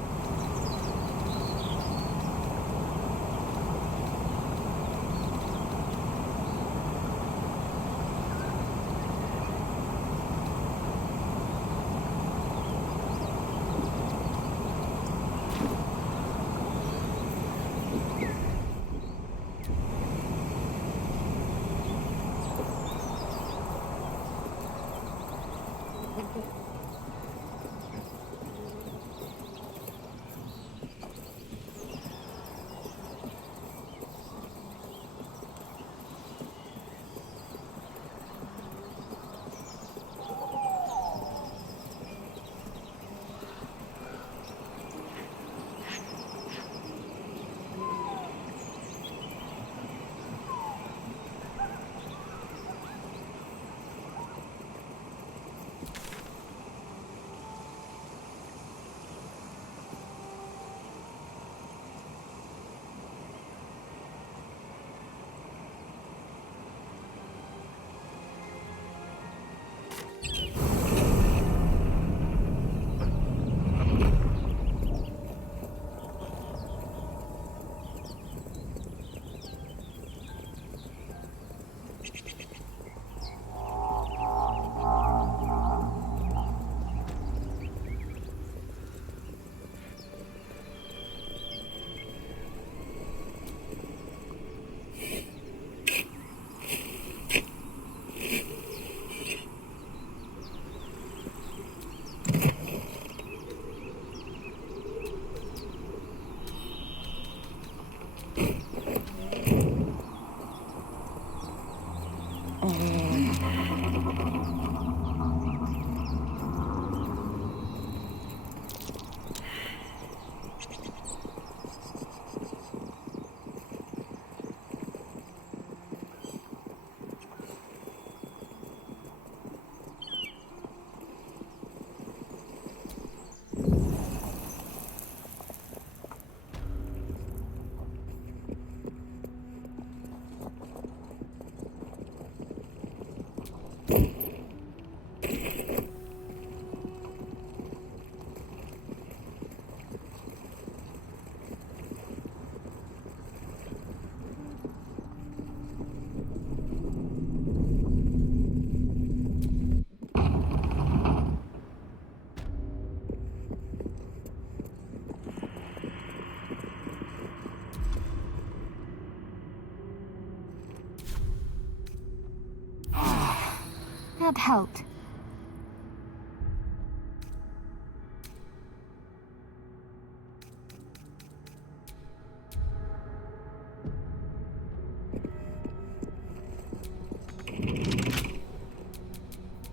That helped.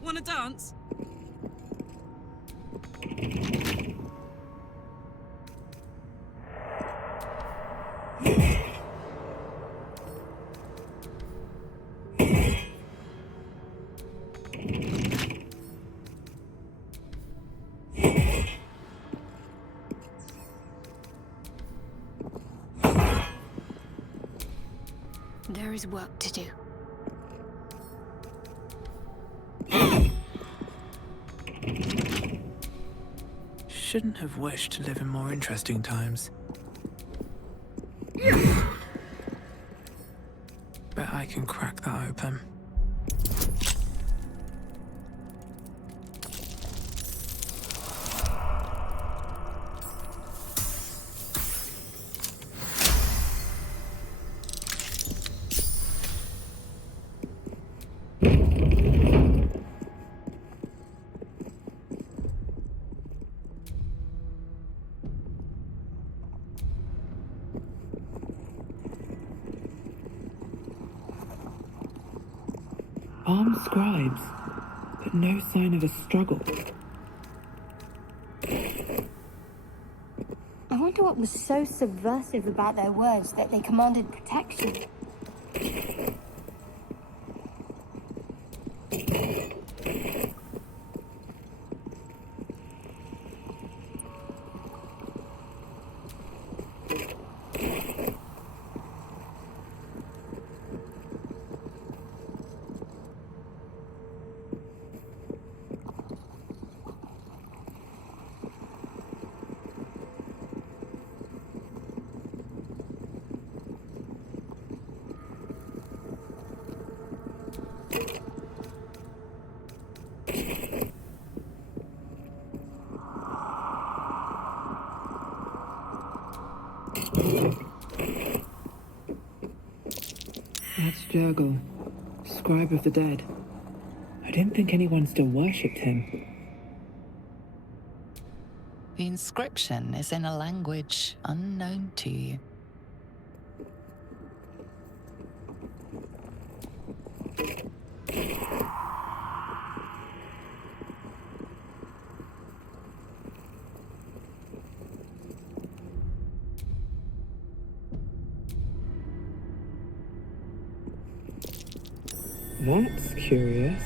Wanna dance? There is work to do. Shouldn't have wished to live in more interesting times. Bet I can crack that open. Armed scribes, but no sign of a struggle. I wonder what was so subversive about their words that they commanded protection. That's Jurgle, scribe of the dead. I didn't think anyone still worshipped him. The inscription is in a language unknown to you. That's curious.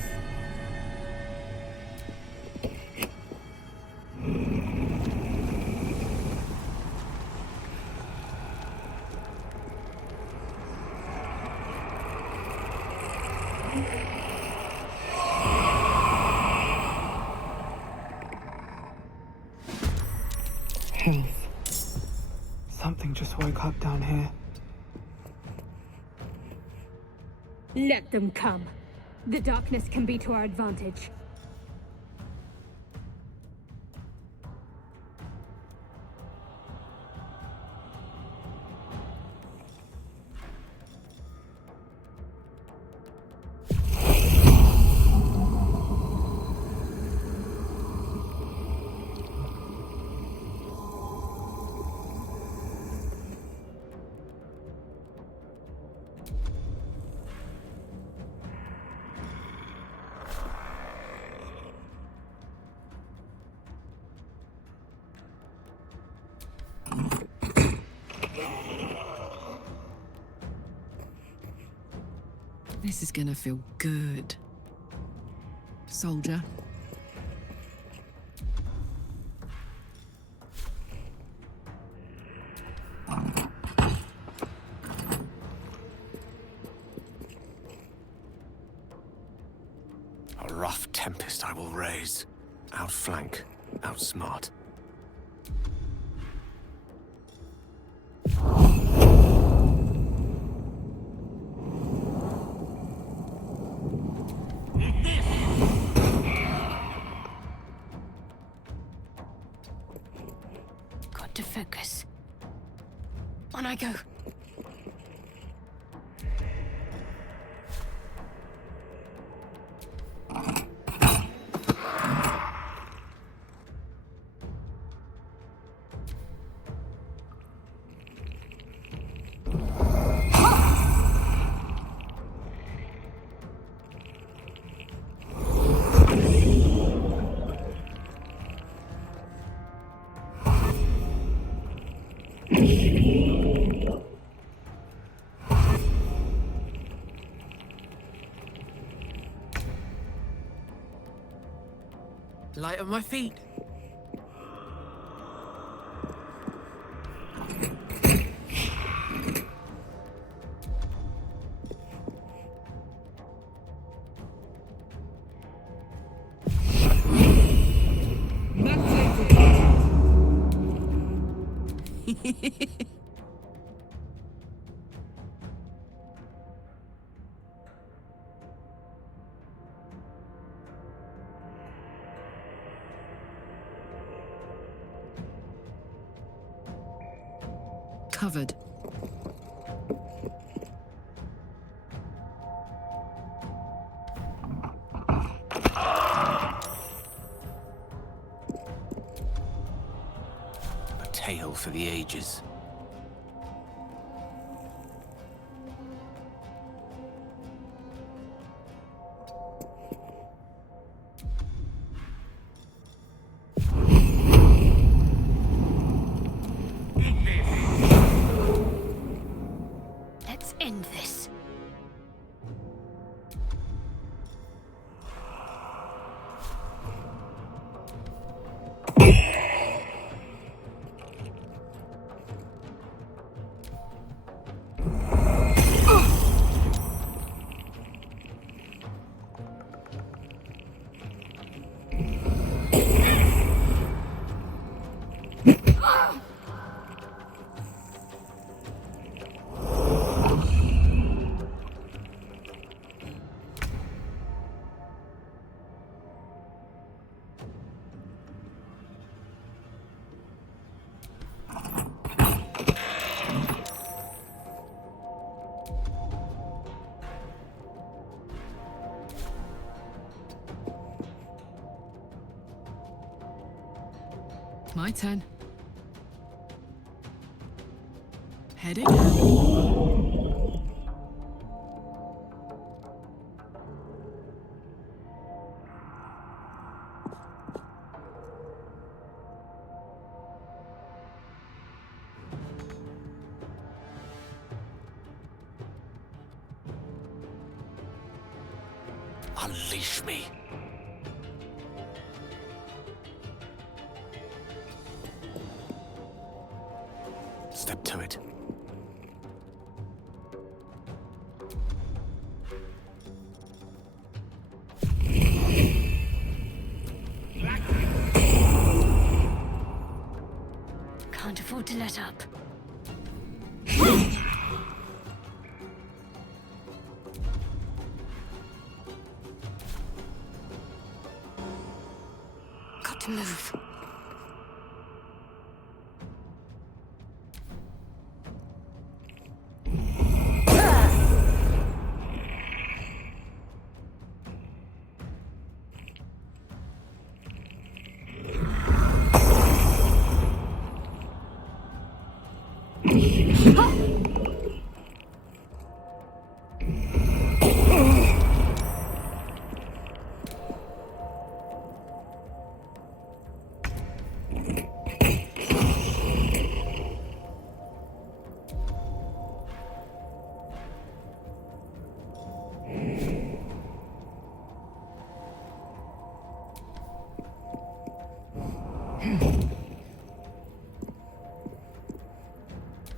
Health. Something just woke up down here. Let them come. The darkness can be to our advantage. This is gonna feel good. Soldier. A rough tempest I will raise. Outflank, outsmart. Got to focus. On I go. Light on my feet. Covered. A tale for the ages. Let's end this. My turn. Heading. Unleash me. Step to it. Can't afford to let up. Got to move.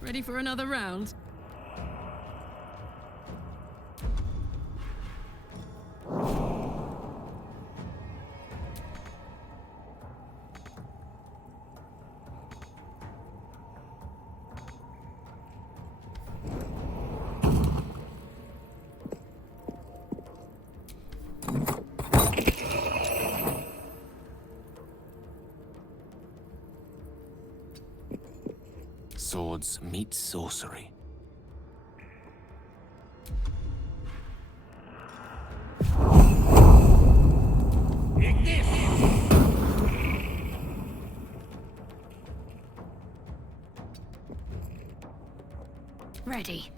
Ready for another round? gods meet sorcery. Ready.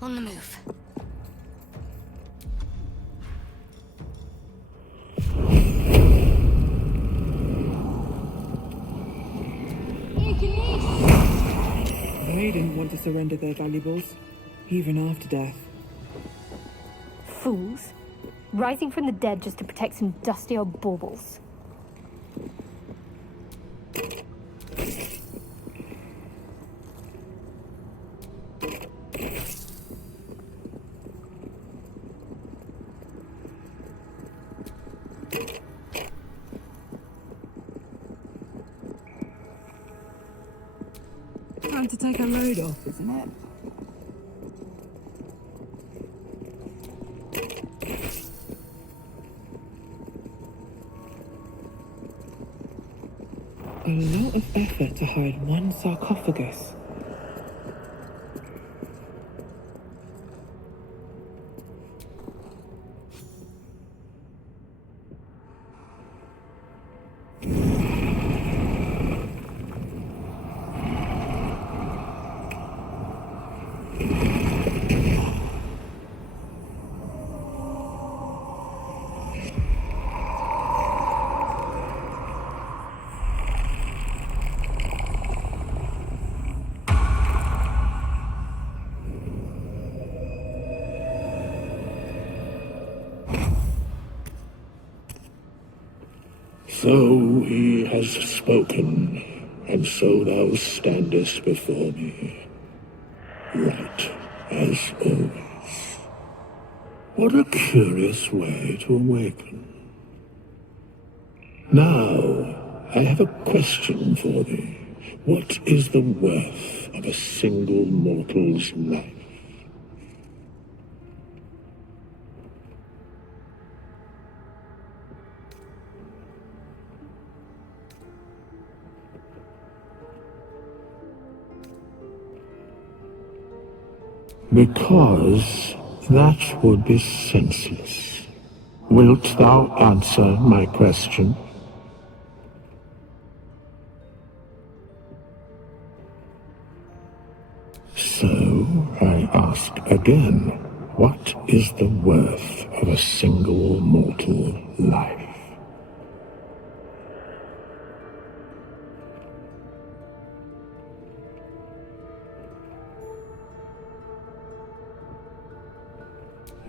On the move. They didn't want to surrender their valuables, even after death. Fools. Rising from the dead just to protect some dusty old baubles. Time to take a load off, isn't it? A lot of effort to hide one sarcophagus. So he has spoken, and so thou standest before me, right as always. What a curious way to awaken. Now, I have a question for thee. What is the worth of a single mortal's life? Because that would be senseless. Wilt thou answer my question? So I ask again, what is the worth of a single mortal life?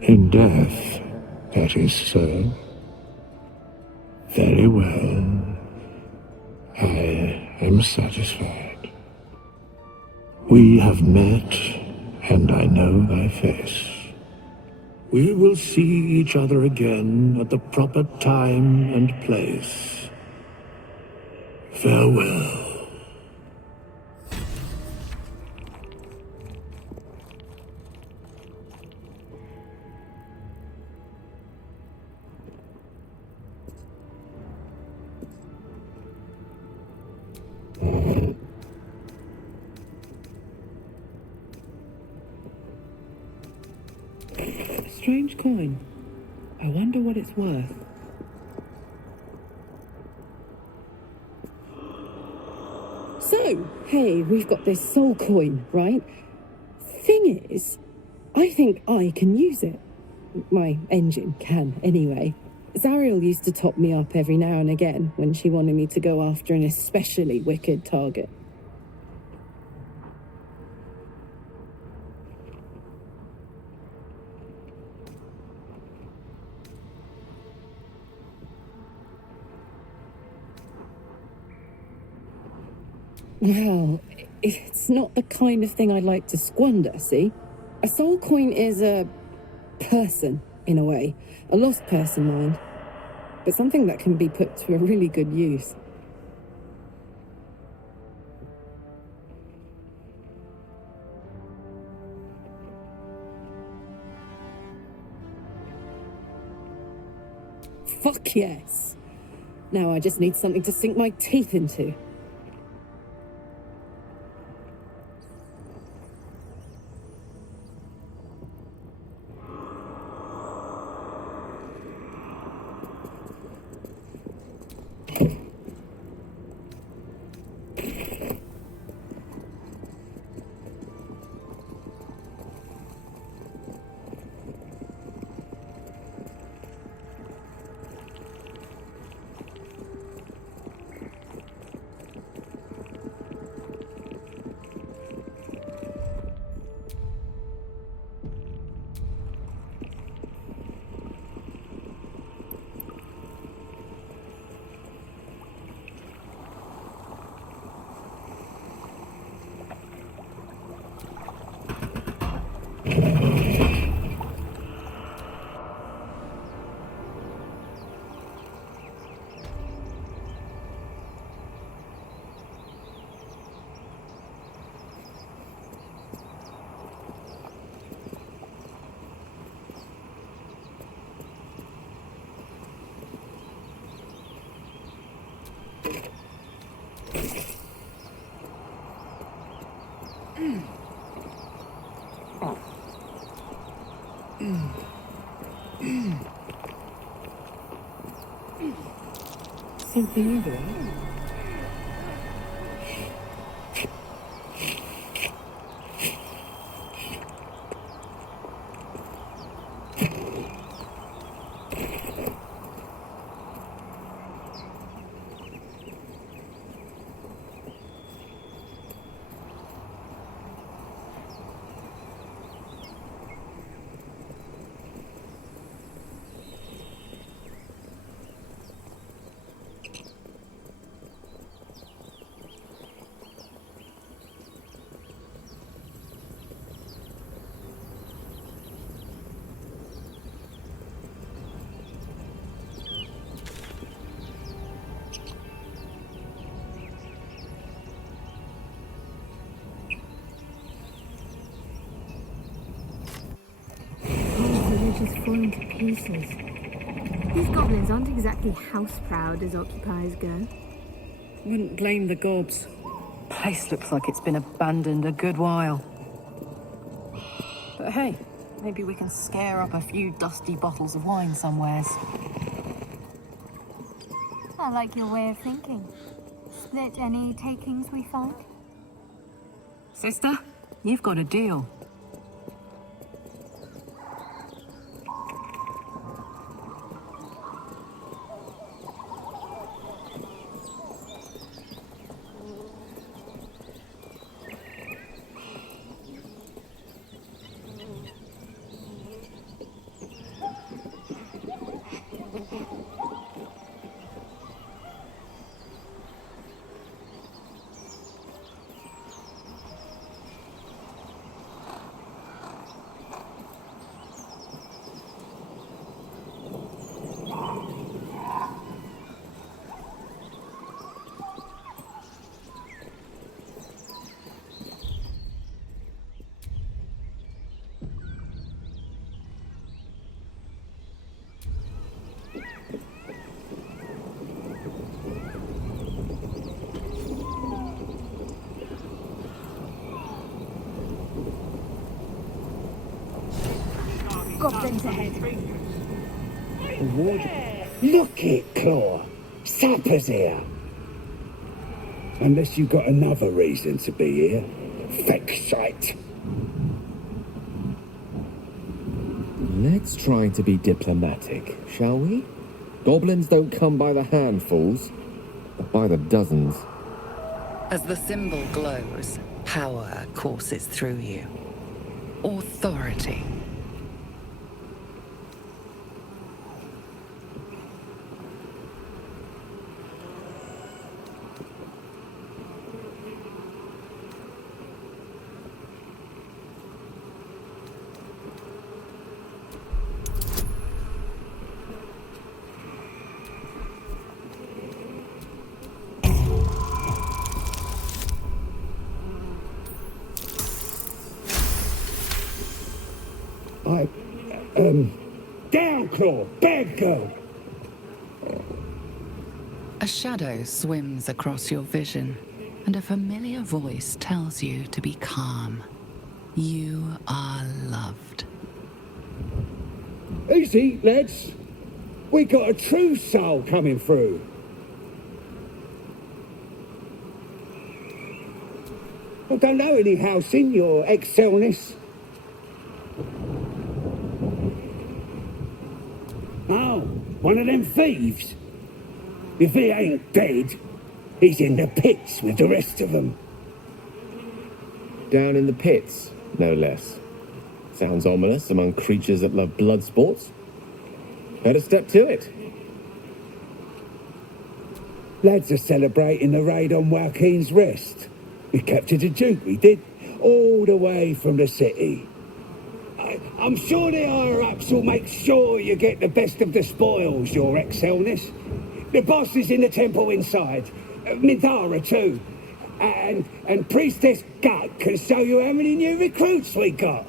In death, that is so. Very well. I am satisfied. We have met, and I know thy face. We will see each other again at the proper time and place. Farewell. A strange coin. I wonder what it's worth. So, hey, we've got this soul coin, right? Thing is, I think I can use it. My engine can, anyway. Zariel used to top me up every now and again when she wanted me to go after an especially wicked target. Well, it's not the kind of thing I'd like to squander, see? A soul coin is a person, in a way. A lost person, mind. But something that can be put to a really good use. Fuck yes. Now I just need something to sink my teeth into. Something over there. Just falling to pieces. These goblins aren't exactly house-proud as occupiers go. Wouldn't blame the gobs. Place looks like it's been abandoned a good while. But hey, maybe we can scare up a few dusty bottles of wine somewheres. I like your way of thinking. Split any takings we find? Sister, you've got a deal. Goblins ahead. Look it, Claw. Sapper's here. Unless you've got another reason to be here. Feck shite. Let's try to be diplomatic, shall we? Goblins don't come by the handfuls, but by the dozens. As the symbol glows, power courses through you. Authority. Down, Claw! Bad girl! shadow swims across your vision, and a familiar voice tells you to be calm. You are loved. Easy, lads. We got a true soul coming through. I don't know any house in your excelness. Oh, one of them thieves. If he ain't dead, he's in the pits with the rest of them. Down in the pits, no less. Sounds ominous among creatures that love blood sports. Better step to it. Lads are celebrating the raid on Joaquin's Rest. We captured a Duke, we did, all the way from the city. I'm sure the higher-ups will make sure you get the best of the spoils, your excelness. The boss is in the temple inside. Midara too. And Priestess Gut can show you how many new recruits we got.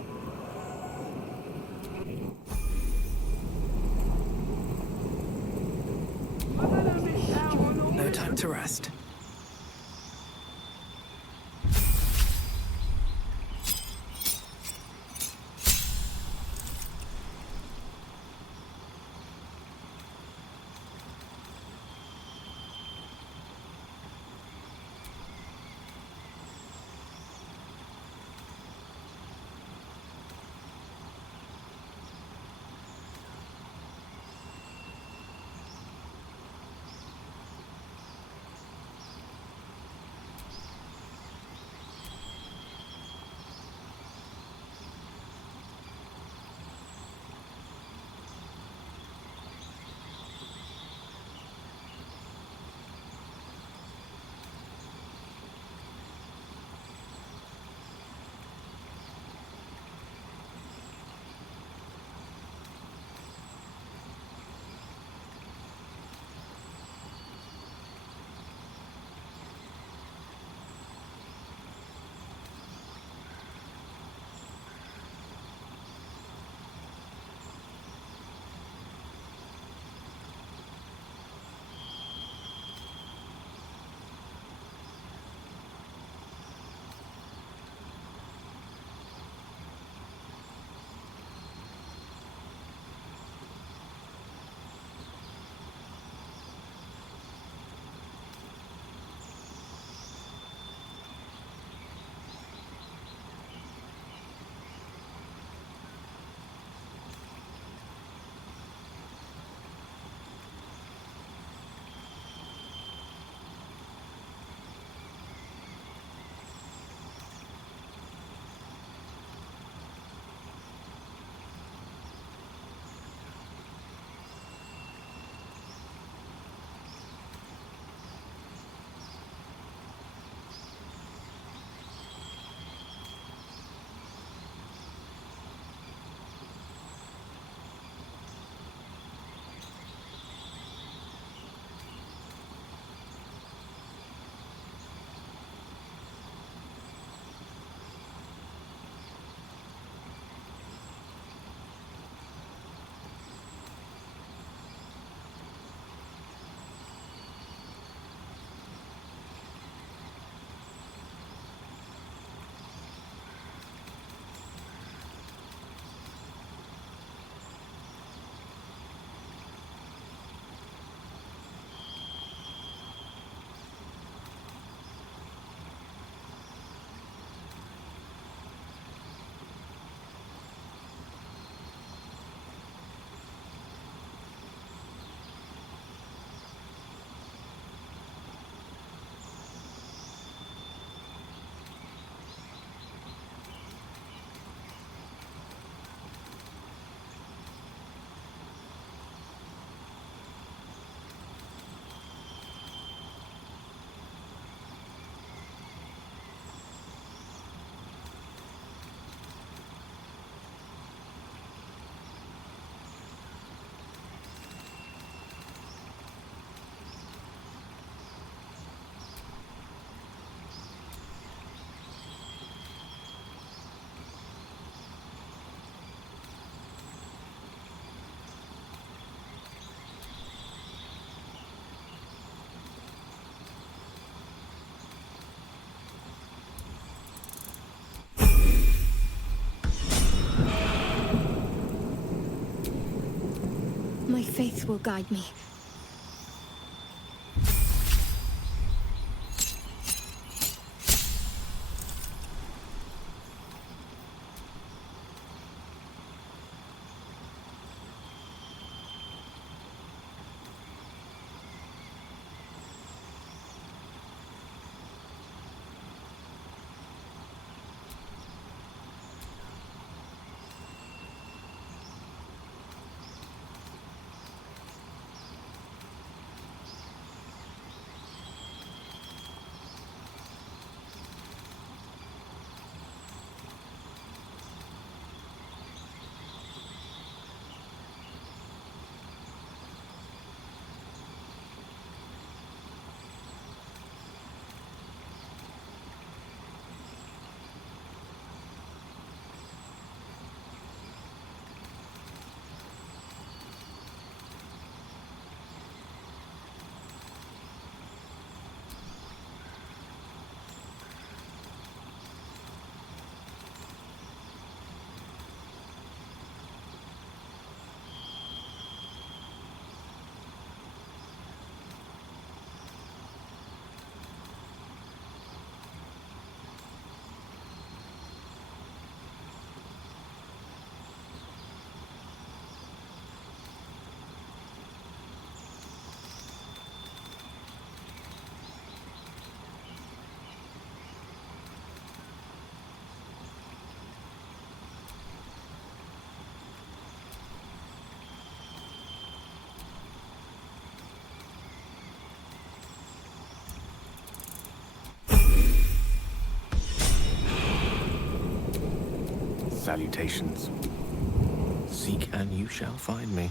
No time to rest. My faith will guide me. Salutations. Seek and you shall find me.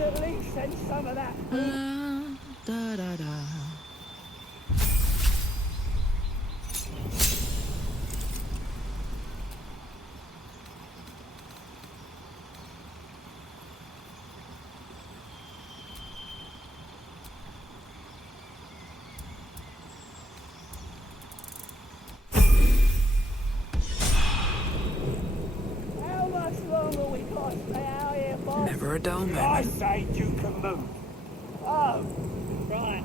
At least send some of that. Da da da. Never a dull I moment. say you can move. Oh, right.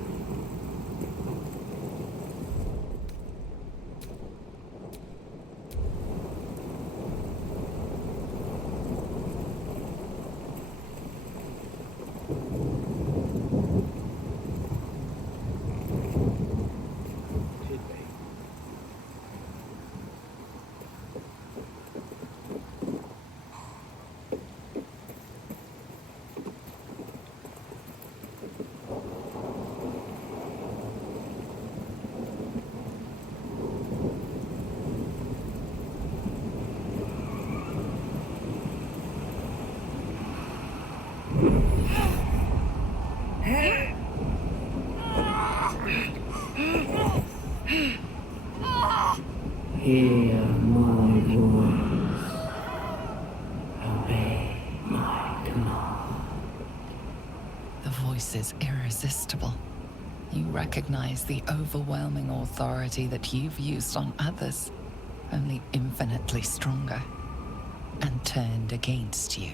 Hear my voice. Obey my command. The voice is irresistible. You recognize the overwhelming authority that you've used on others, only infinitely stronger, and turned against you.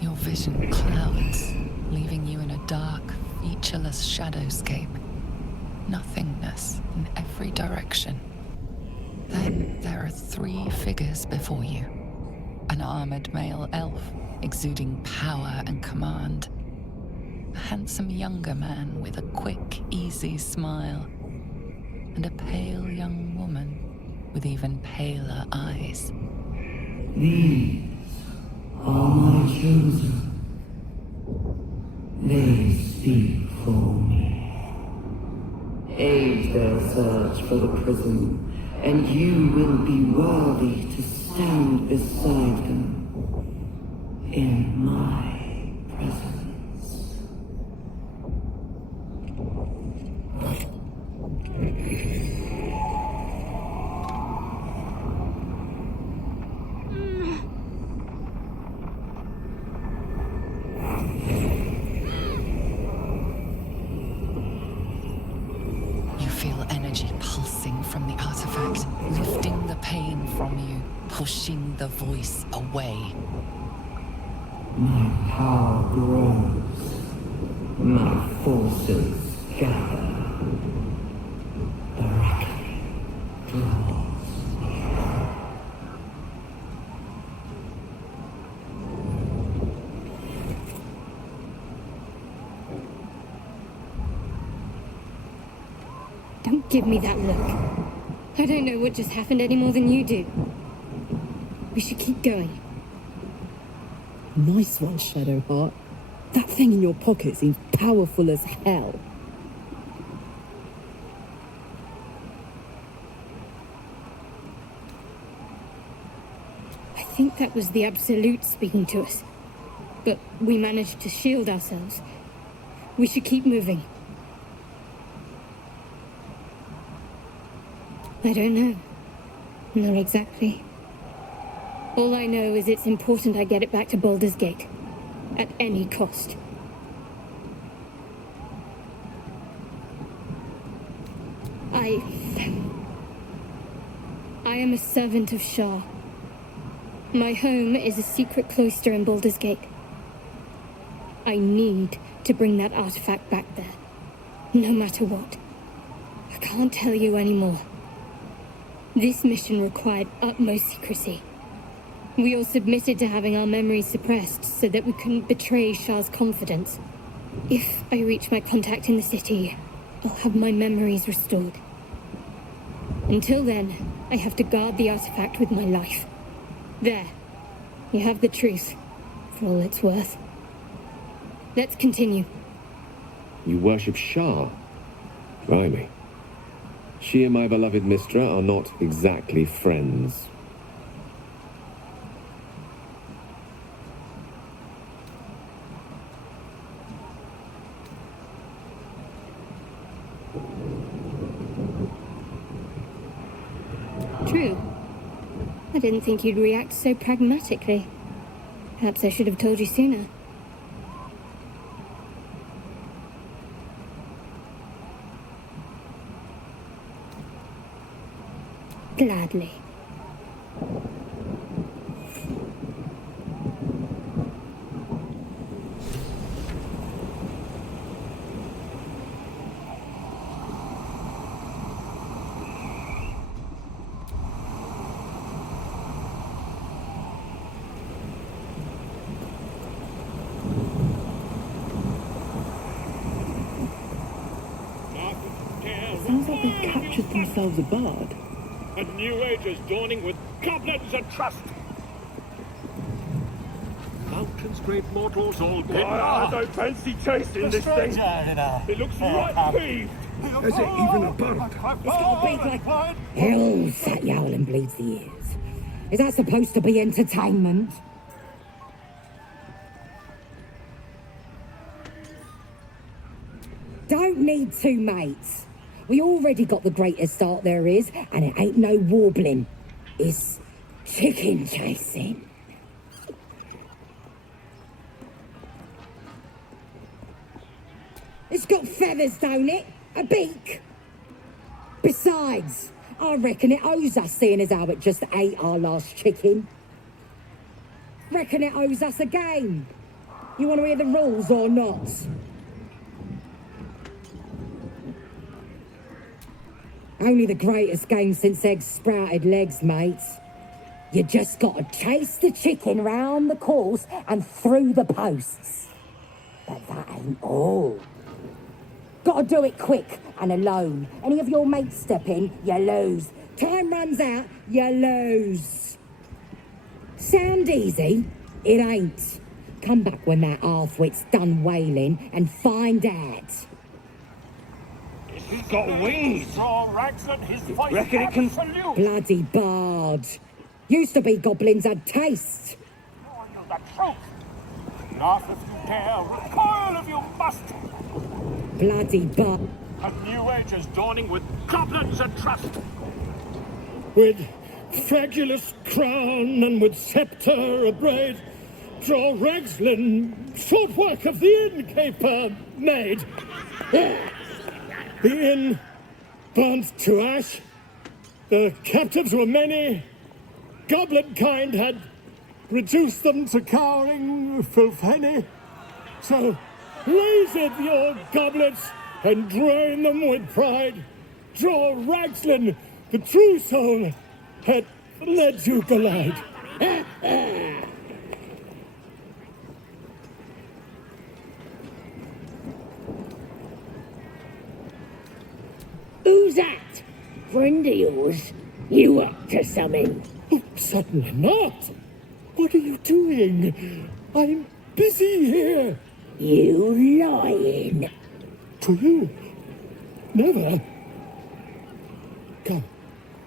Your vision clouds, leaving you in a dark, featureless shadowscape. Nothingness in every direction. Then there are 3 figures before you. An armored male elf, exuding power and command. A handsome younger man with a quick, easy smile. And a pale young woman with even paler eyes. These are my chosen. They speak for me. Aid their search for the prison, and you will be worthy to stand beside them in my presence. You feel energy pulsing from the artifact, lifting the pain from you, pushing the voice away. My power grows. My forces gather. The reckoning draws. Don't give me that look. I don't know what just happened any more than you do. We should keep going. Nice one, Shadowheart. That thing in your pocket seems powerful as hell. I think that was the Absolute speaking to us. But we managed to shield ourselves. We should keep moving. I don't know. Not exactly. All I know is it's important I get it back to Baldur's Gate. At any cost. I am a servant of Shah. My home is a secret cloister in Baldur's Gate. I need to bring that artifact back there. No matter what. I can't tell you anymore. This mission required utmost secrecy. We all submitted to having our memories suppressed so that we couldn't betray Shah's confidence. If I reach my contact in the city, I'll have my memories restored. Until then, I have to guard the artifact with my life. There. You have the truth, for all it's worth. Let's continue. You worship Shah? Blimey. She and my beloved Mistra are not exactly friends. True. I didn't think you'd react so pragmatically. Perhaps I should have told you sooner. Gladly. Sounds like they've captured themselves a bard. A new age is dawning with goblins and trust. Mountains, great mortals, all good. I don't fancy chasing this thing. It looks right peeved. Is it even a bird? It's got a beak like... Hell's that yowling bleeds the ears. Is that supposed to be entertainment? Don't need two mates. We already got the greatest art there is, and it ain't no warbling. It's chicken chasing. It's got feathers, don't it? A beak. Besides, I reckon it owes us, seeing as how it just ate our last chicken. Reckon it owes us a game. You want to hear the rules or not? Only the greatest game since eggs sprouted legs, mates. You just gotta chase the chicken round the course and through the posts. But that ain't all. Gotta do it quick and alone. Any of your mates step in, you lose. Time runs out, you lose. Sound easy? It ain't. Come back when that half-wit's done wailing and find out. He's got wings. Draw rags at his face. Reckon it can salute. Bloody bard. Used to be goblins had taste. Tell you the truth. Laugh if you dare, recoil if you must. Bloody bard. A new age is dawning with goblins and trust. With fragulous crown and with sceptre abraid, draw Ragslin, short work of the innkeeper made. The inn burnt to ash. The captives were many. Goblin kind had reduced them to cowering filthy. So raise it, your goblets, and drain them with pride. Draw Ragslin, the true soul, had led you glide. Who's that? Friend of yours? You up to something? Oh, certainly not. What are you doing? I'm busy here. You lying. To you? Never. Come,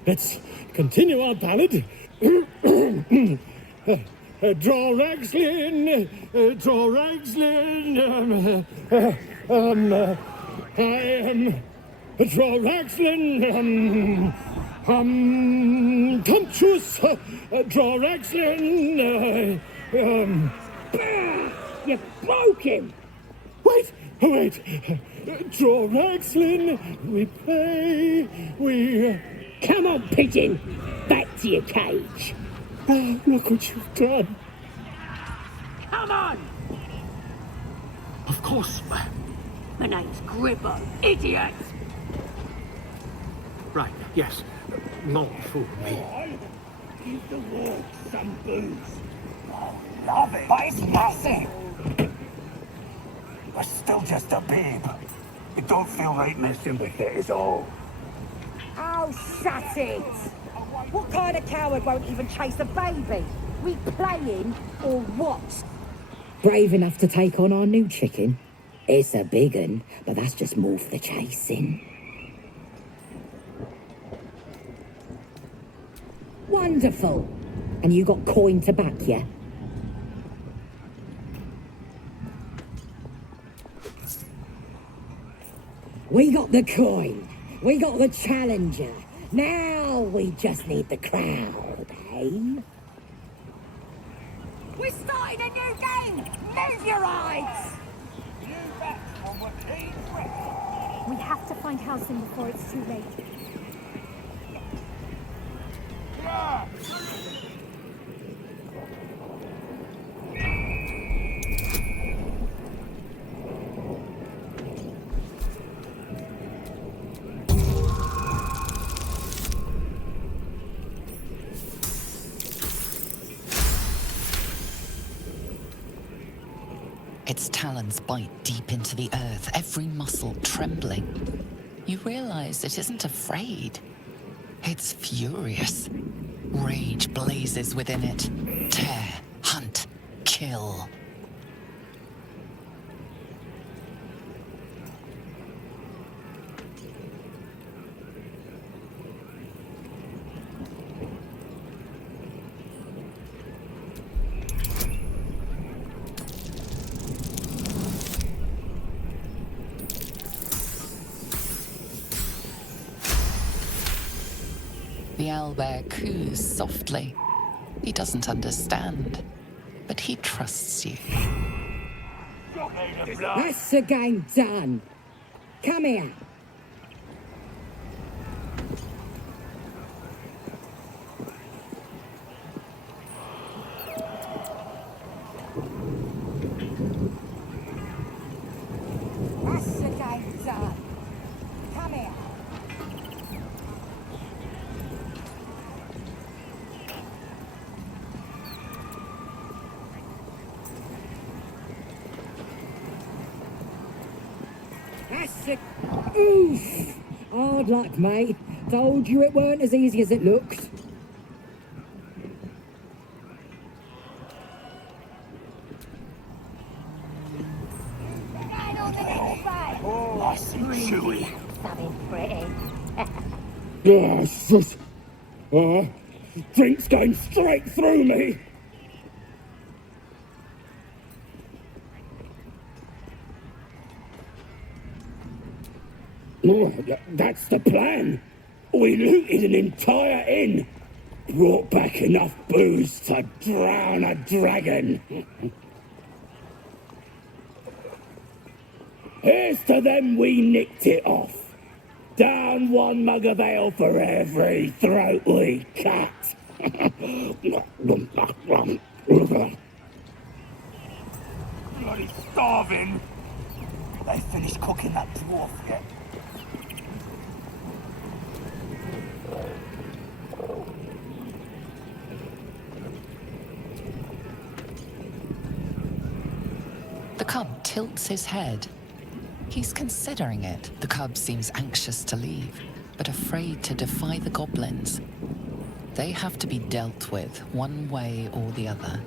let's continue our ballad. Draw Ragslin, draw Ragslin. I am... Draw Ragslin, Tumptuous, draw Ragslin, You broke him! Wait! Draw Ragslin, we play, we... Come on, pigeon! Back to your cage! Oh, look what you've done. Come on! Of course. My name's Gripper, idiot! Right, yes. Not fool me. Give the Lord some booze. Love it, but it's massive. You're still just a babe. It don't feel right messing with it at all. Oh, shut it! What kind of coward won't even chase a baby? We playing or what? Brave enough to take on our new chicken? It's a big un, but that's just more for the chasing. Wonderful. And you got coin to back you? We got the coin. We got the challenger. Now we just need the crowd, eh? We're starting a new game! Move your eyes! We have to find Halcyon before it's too late. Its talons bite deep into the earth, every muscle trembling. You realize it isn't afraid. It's furious. Rage blazes within it. Tear, hunt, kill. The owlbear coos softly. He doesn't understand, but he trusts you. That's the game done. Come here. That's the game done. Come here. That's the... Oof! Hard luck, mate. Told you it weren't as easy as it looked. Nice and chewy. Oh, shit. Drink's going straight through me. Oh, that's the plan. We looted an entire inn. Brought back enough booze to drown a dragon. Here's to them we nicked it off. Down one mug of ale for every throat we cut. Bloody starving. They finished cooking that dwarf yet? The cub tilts his head. He's considering it. The cub seems anxious to leave, but afraid to defy the goblins. They have to be dealt with one way or the other.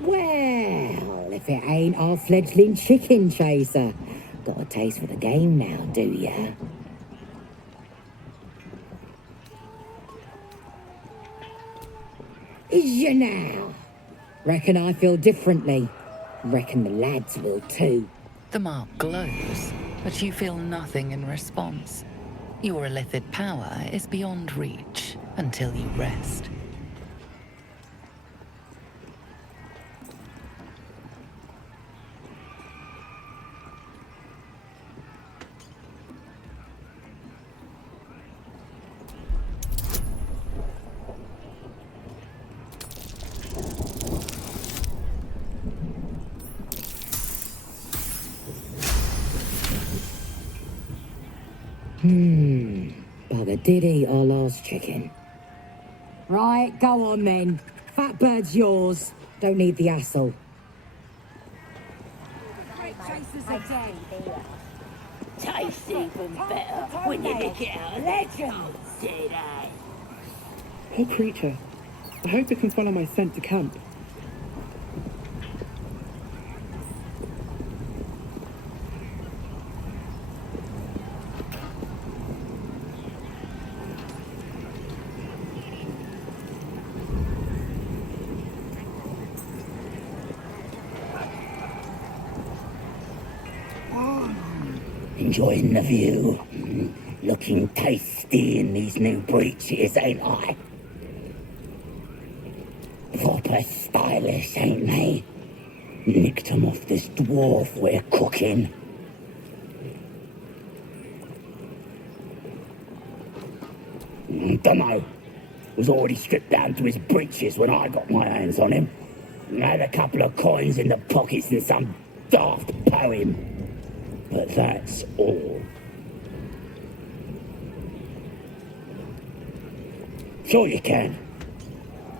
Well, if it ain't our fledgling chicken chaser. Got a taste for the game now, do ya? Is ya now? Reckon I feel differently. Reckon the lads will too. The mark glows, but you feel nothing in response. Your illithid power is beyond reach until you rest. Bugger did eat our last chicken. Right, go on then. Fat bird's yours. Don't need the hassle. Chasers are dead. Tastes even better when you lick it out of Legend! Did I? Poor creature. I hope it can follow my scent to camp. Enjoying the view. Looking tasty in these new breeches, ain't I? Proper stylish, ain't they? Nicked 'em off this dwarf we're cooking. Dunno. Was already stripped down to his breeches when I got my hands on him. Had a couple of coins in the pockets and some daft poem. but that's all. Sure you can,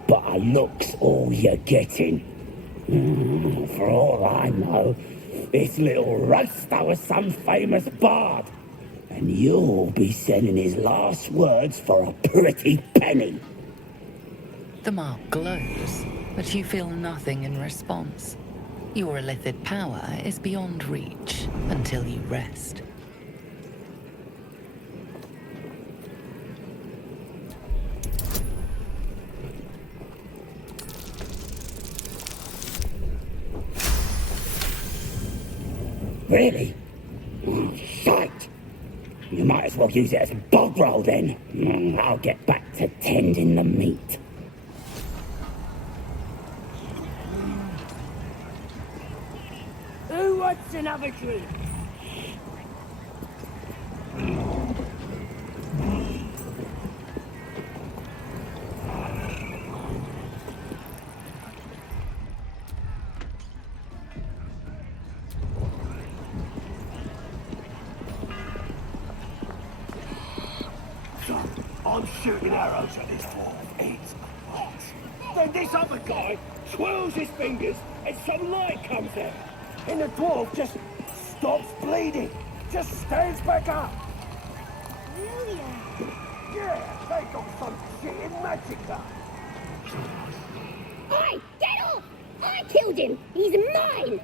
but a look's all you're getting. For all I know, this little roaster was some famous bard, and you'll be sending his last words for a pretty penny. The mark glows, but you feel nothing in response. Your illithid power is beyond reach until you rest. Really? Oh, shite! You might as well use it as a bog roll then. I'll get back to tending the meat. Who wants another drink? I'm shooting arrows at this dwarf. It's hot. Then this other guy twirls his fingers and some light comes out. And the dwarf just stops bleeding. Just stands back up. Really? Yeah, they got some shit in magic gun. Oi, get off! I killed him! He's mine!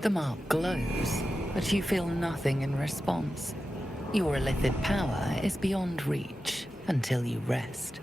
The mark glows, but you feel nothing in response. Your illithid power is beyond reach until you rest.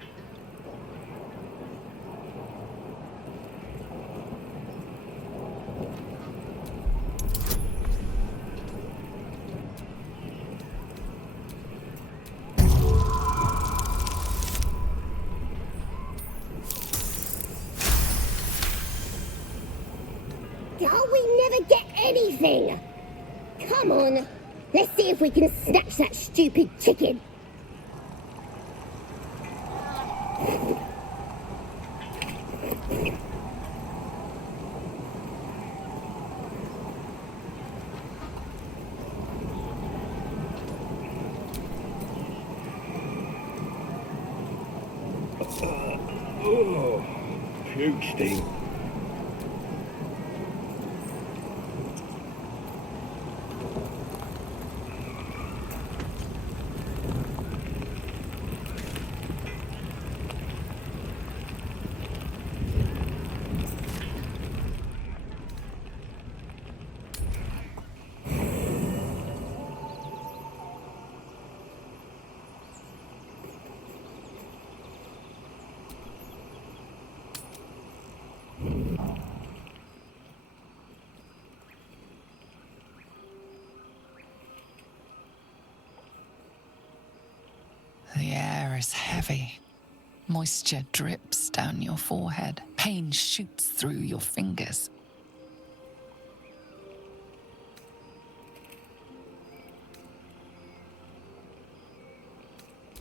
Oh, we never get anything! Come on, let's see if we can snatch that stupid chicken. Oh, puke steam. The air is heavy. Moisture drips down your forehead. Pain shoots through your fingers.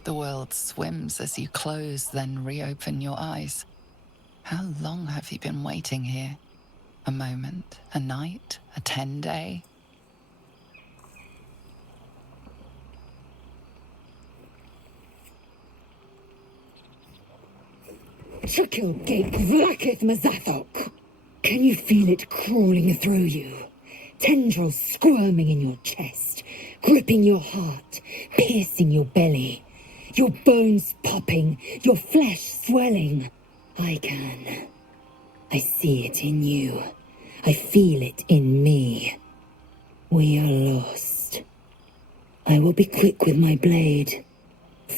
The world swims as you close, then reopen your eyes. How long have you been waiting here? A moment, a night, a 10-day? Trickle gate vlaketh Mazathok. Can you feel it crawling through you? Tendrils squirming in your chest, gripping your heart, piercing your belly. Your bones popping, your flesh swelling. I can. I see it in you. I feel it in me. We are lost. I will be quick with my blade.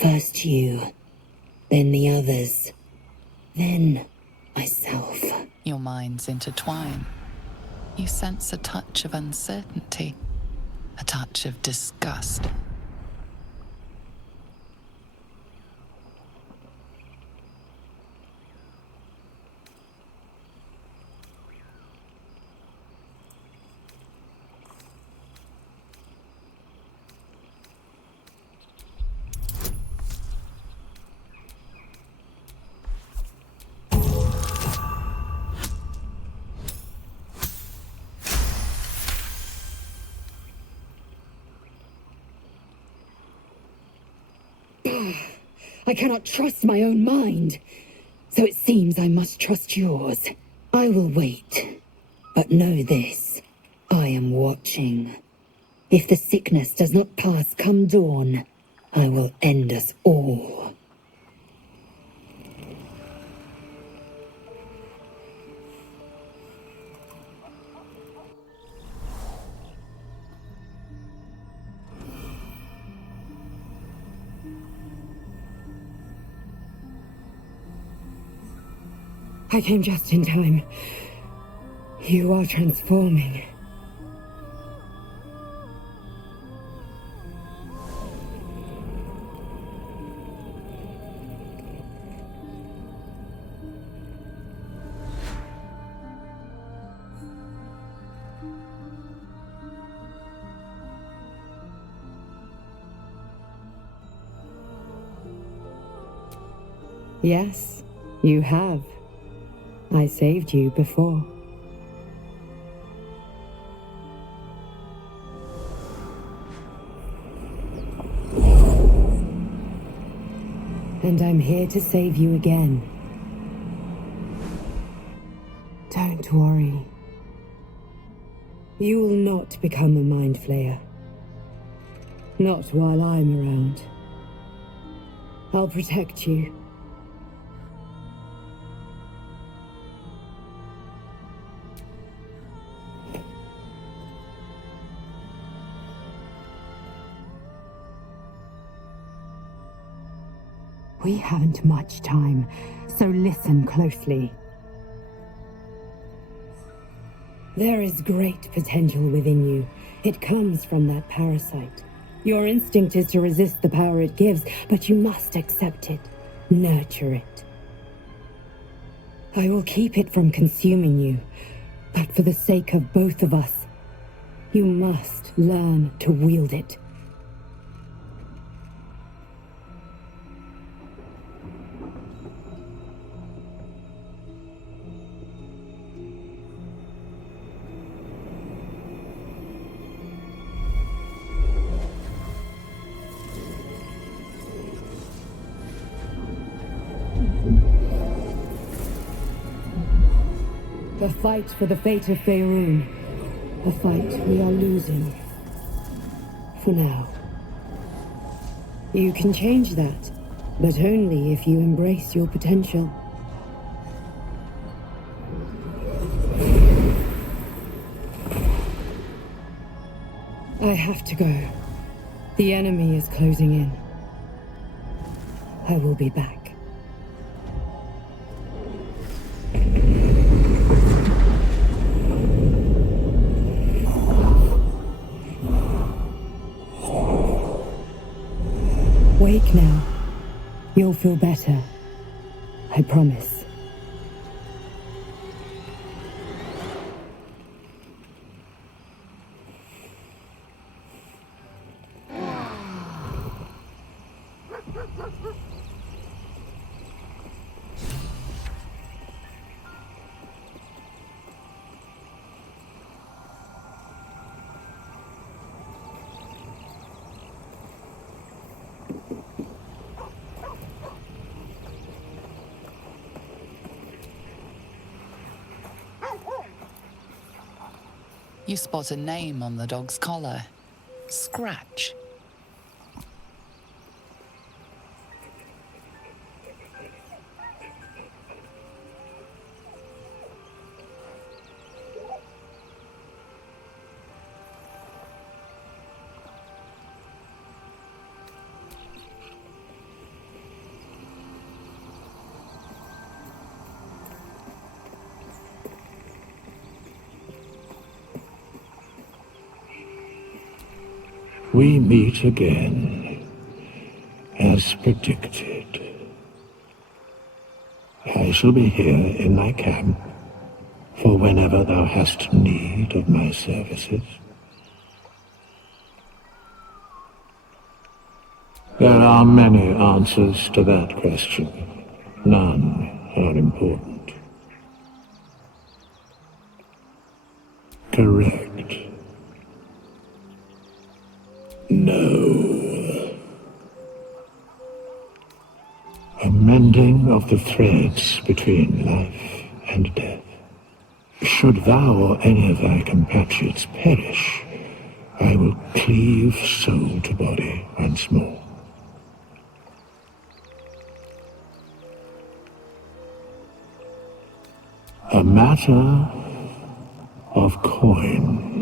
First you, then the others, then myself. Your minds intertwine. You sense a touch of uncertainty, a touch of disgust. I cannot trust my own mind. So it seems I must trust yours. I will wait. But know this. I am watching. If the sickness does not pass come dawn, I will end us all. I came just in time. You are transforming. Yes, you have. I saved you before. And I'm here to save you again. Don't worry. You will not become a mind flayer. Not while I'm around. I'll protect you. We haven't much time, so listen closely. There is great potential within you. It comes from that parasite. Your instinct is to resist the power it gives, but you must accept it, nurture it. I will keep it from consuming you, but for the sake of both of us, you must learn to wield it. The fight for the fate of Faerun. A fight we are losing. For now. You can change that, but only if you embrace your potential. I have to go. The enemy is closing in. I will be back. Wake now. You'll feel better. I promise. You spot a name on the dog's collar. Scratch. We meet again, as predicted. I shall be here in thy camp, for whenever thou hast need of my services. There are many answers to that question. None are important. Correct. No. unwinding of the threads between life and death. Should thou or any of thy compatriots perish, I will cleave soul to body once more. A matter of coin.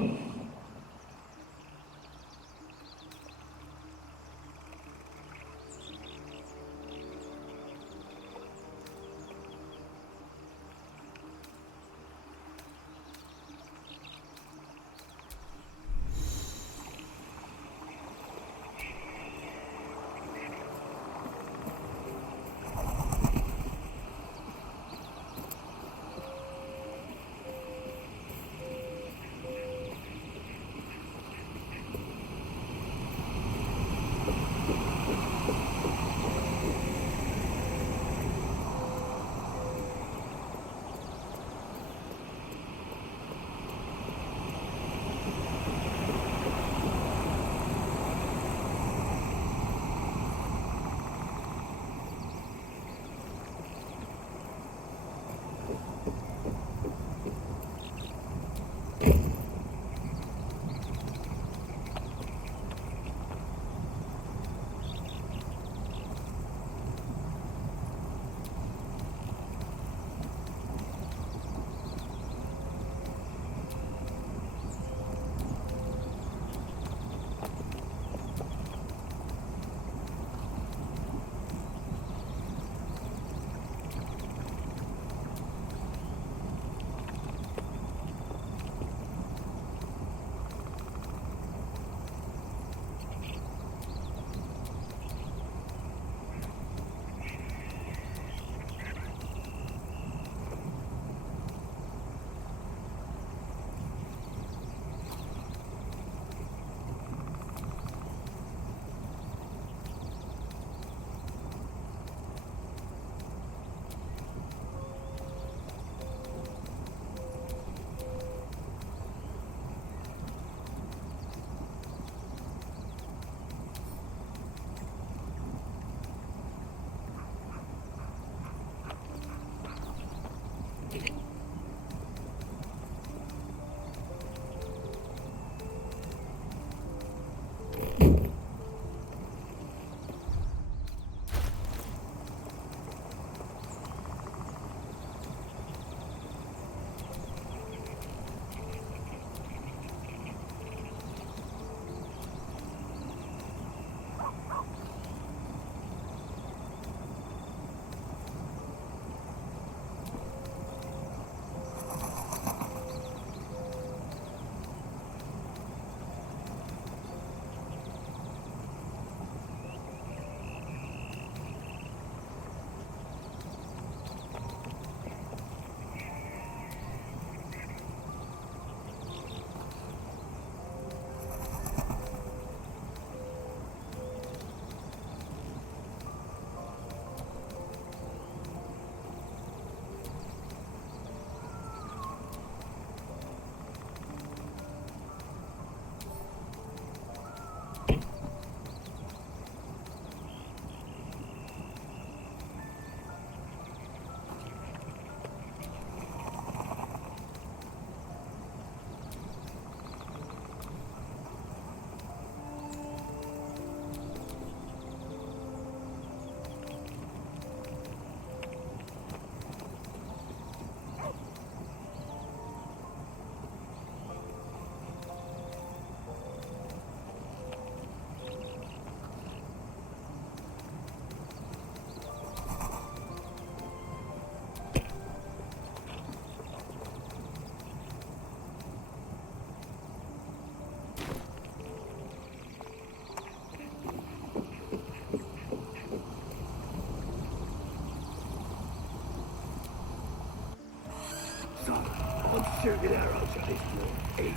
shooting arrows at this dwarf.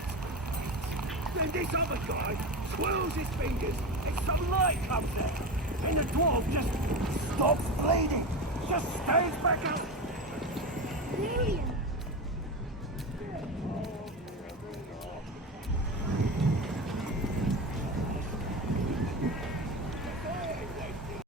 Then this other guy twirls his fingers and some light comes out. And the dwarf just stops bleeding. Just stays back up. Brilliant.